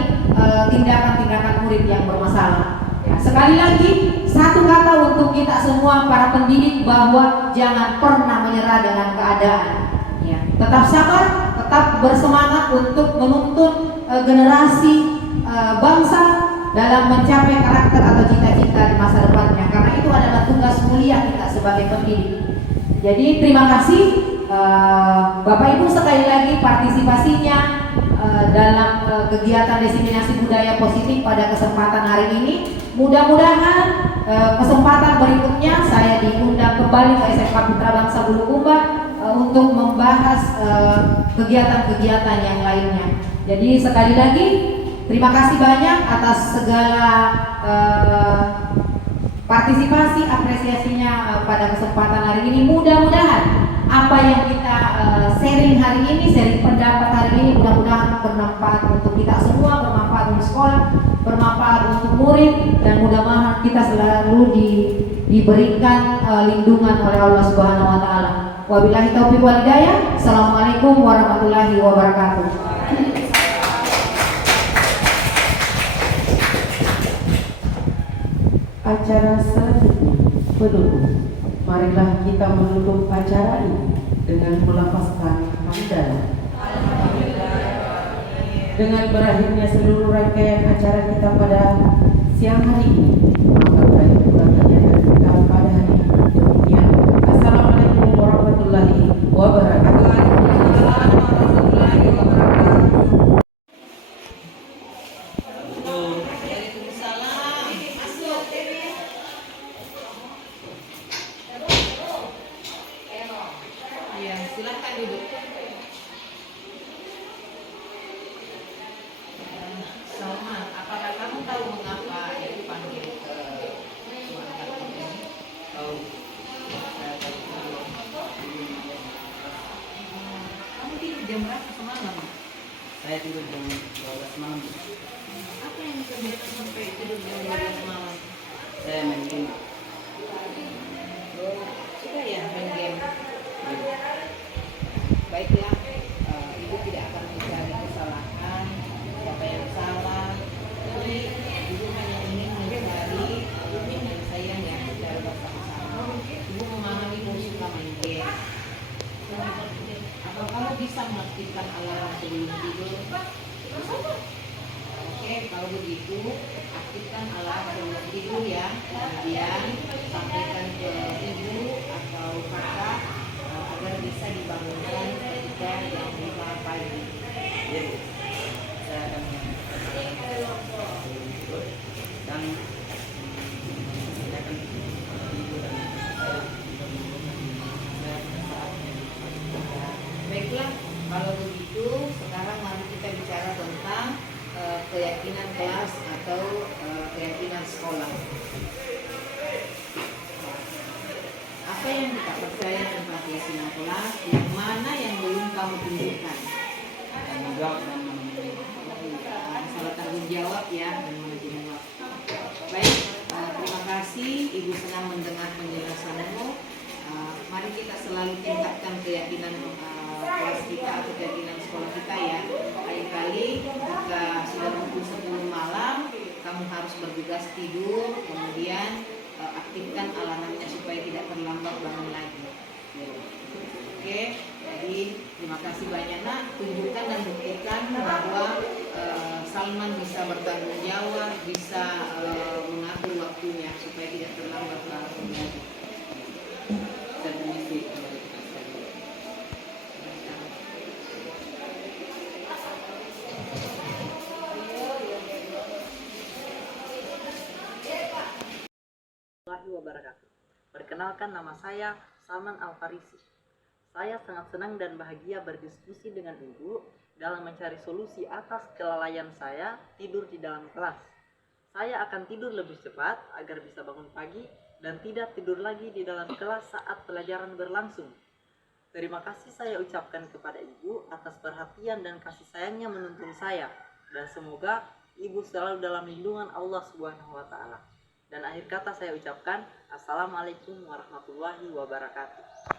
tindakan-tindakan murid yang bermasalah. Ya, sekali lagi, satu kata untuk kita semua para pendidik, bahwa jangan pernah menyerah dengan keadaan. Ya, tetap sabar, tetap bersemangat untuk menuntun generasi bangsa dalam mencapai karakter atau cita-cita di masa depannya, karena itu adalah tugas mulia kita sebagai pendidik. Jadi terima kasih Bapak Ibu sekali lagi partisipasinya dalam kegiatan diseminasi budaya positif pada kesempatan hari ini. Mudah-mudahan kesempatan berikutnya saya diundang kembali ke SMK Putra Bangsa Bulukumba untuk membahas kegiatan-kegiatan yang lainnya. Jadi sekali lagi terima kasih banyak atas segala partisipasi, apresiasinya pada kesempatan hari ini. Mudah-mudahan apa yang kita sharing hari ini, sharing pendapat hari ini, mudah-mudahan bermanfaat untuk kita semua, bermanfaat untuk sekolah, bermanfaat untuk murid, dan mudah-mudahan kita selalu diberikan lindungan oleh Allah Subhanahu wa taala. Wabillahi taufiq wal hidayah. Assalamualaikum warahmatullahi wabarakatuh. Acara selanjutnya penutup. Marilah kita menutup acara ini dengan melafazkan hamdalah. Dengan berakhirnya seluruh rangkaian acara kita pada siang hari ini. Maka baik pula kegiatan kita pada hari ini. Demikian, Assalamualaikum warahmatullahi wabarakatuh. Iya, silakan duduk. Salman, apakah kamu tahu mengapa Ibu panggil ke ruang kantor ini? Tahu. Saya tahu. Kamu tidur jam berapa semalam? Saya tidur jam 12 malam. Apa yang dikerjakan sampai tidur jam 12 malam? Saya main game. Suka ya main game? Baiklah, Ibu tidak akan mencari kesalahan, siapa yang salah. Tapi Ibu hanya ingin mencari dan sayang ya secara bersama-sama. Ibu memahami Ibu suka main game. Apa kamu bisa mengaktifkan alarm sebelum tidur? Oke, kalau begitu aktifkan alarm sebelum tidur ya. Kemudian sampaikan ke ibu atau kakak agar bisa dibangunkan ketika jam 5 pagi. Iya, Bu. Saya akan tidur dan saya akan tidur dan saya Baiklah, kalau begitu sekarang mari kita bicara tentang keyakinan kelas atau keyakinan sekolah. Apa yang kita percaya tentang keyakinan kelas, yang mana yang belum kamu tunjukkan? akan menjawab dan Masalah tanggung jawab ya dan manajemen waktu. Baik, terima kasih Ibu senang mendengar penjelasanmu. Mari kita selalu tingkatkan keyakinan kelas kita atau keyakinan sekolah kita ya. Lain-kali jika sudah pukul 10 malam kamu harus bergegas tidur, kemudian aktifkan alarmnya supaya tidak terlambat bangun lagi. Oke, jadi terima kasih banyak nak, tunjukkan dan buktikan bahwa Salman bisa bertanggung jawab, bisa mengatur waktunya supaya tidak terlambat bangun lagi. saya permisi kembali ke kelas saya. Warahmatullahi wabarakatuh. Perkenalkan, nama saya Salman Al-Farisi. Saya sangat senang dan bahagia berdiskusi dengan Ibu dalam mencari solusi atas kelalaian saya tidur di dalam kelas. Saya akan tidur lebih cepat agar bisa bangun pagi dan tidak tidur lagi di dalam kelas saat pelajaran berlangsung. Terima kasih saya ucapkan kepada Ibu atas perhatian dan kasih sayangnya menuntun saya, dan semoga Ibu selalu dalam lindungan Allah Subhanahu wa Ta'ala. Dan akhir kata saya ucapkan Assalamualaikum warahmatullahi wabarakatuh.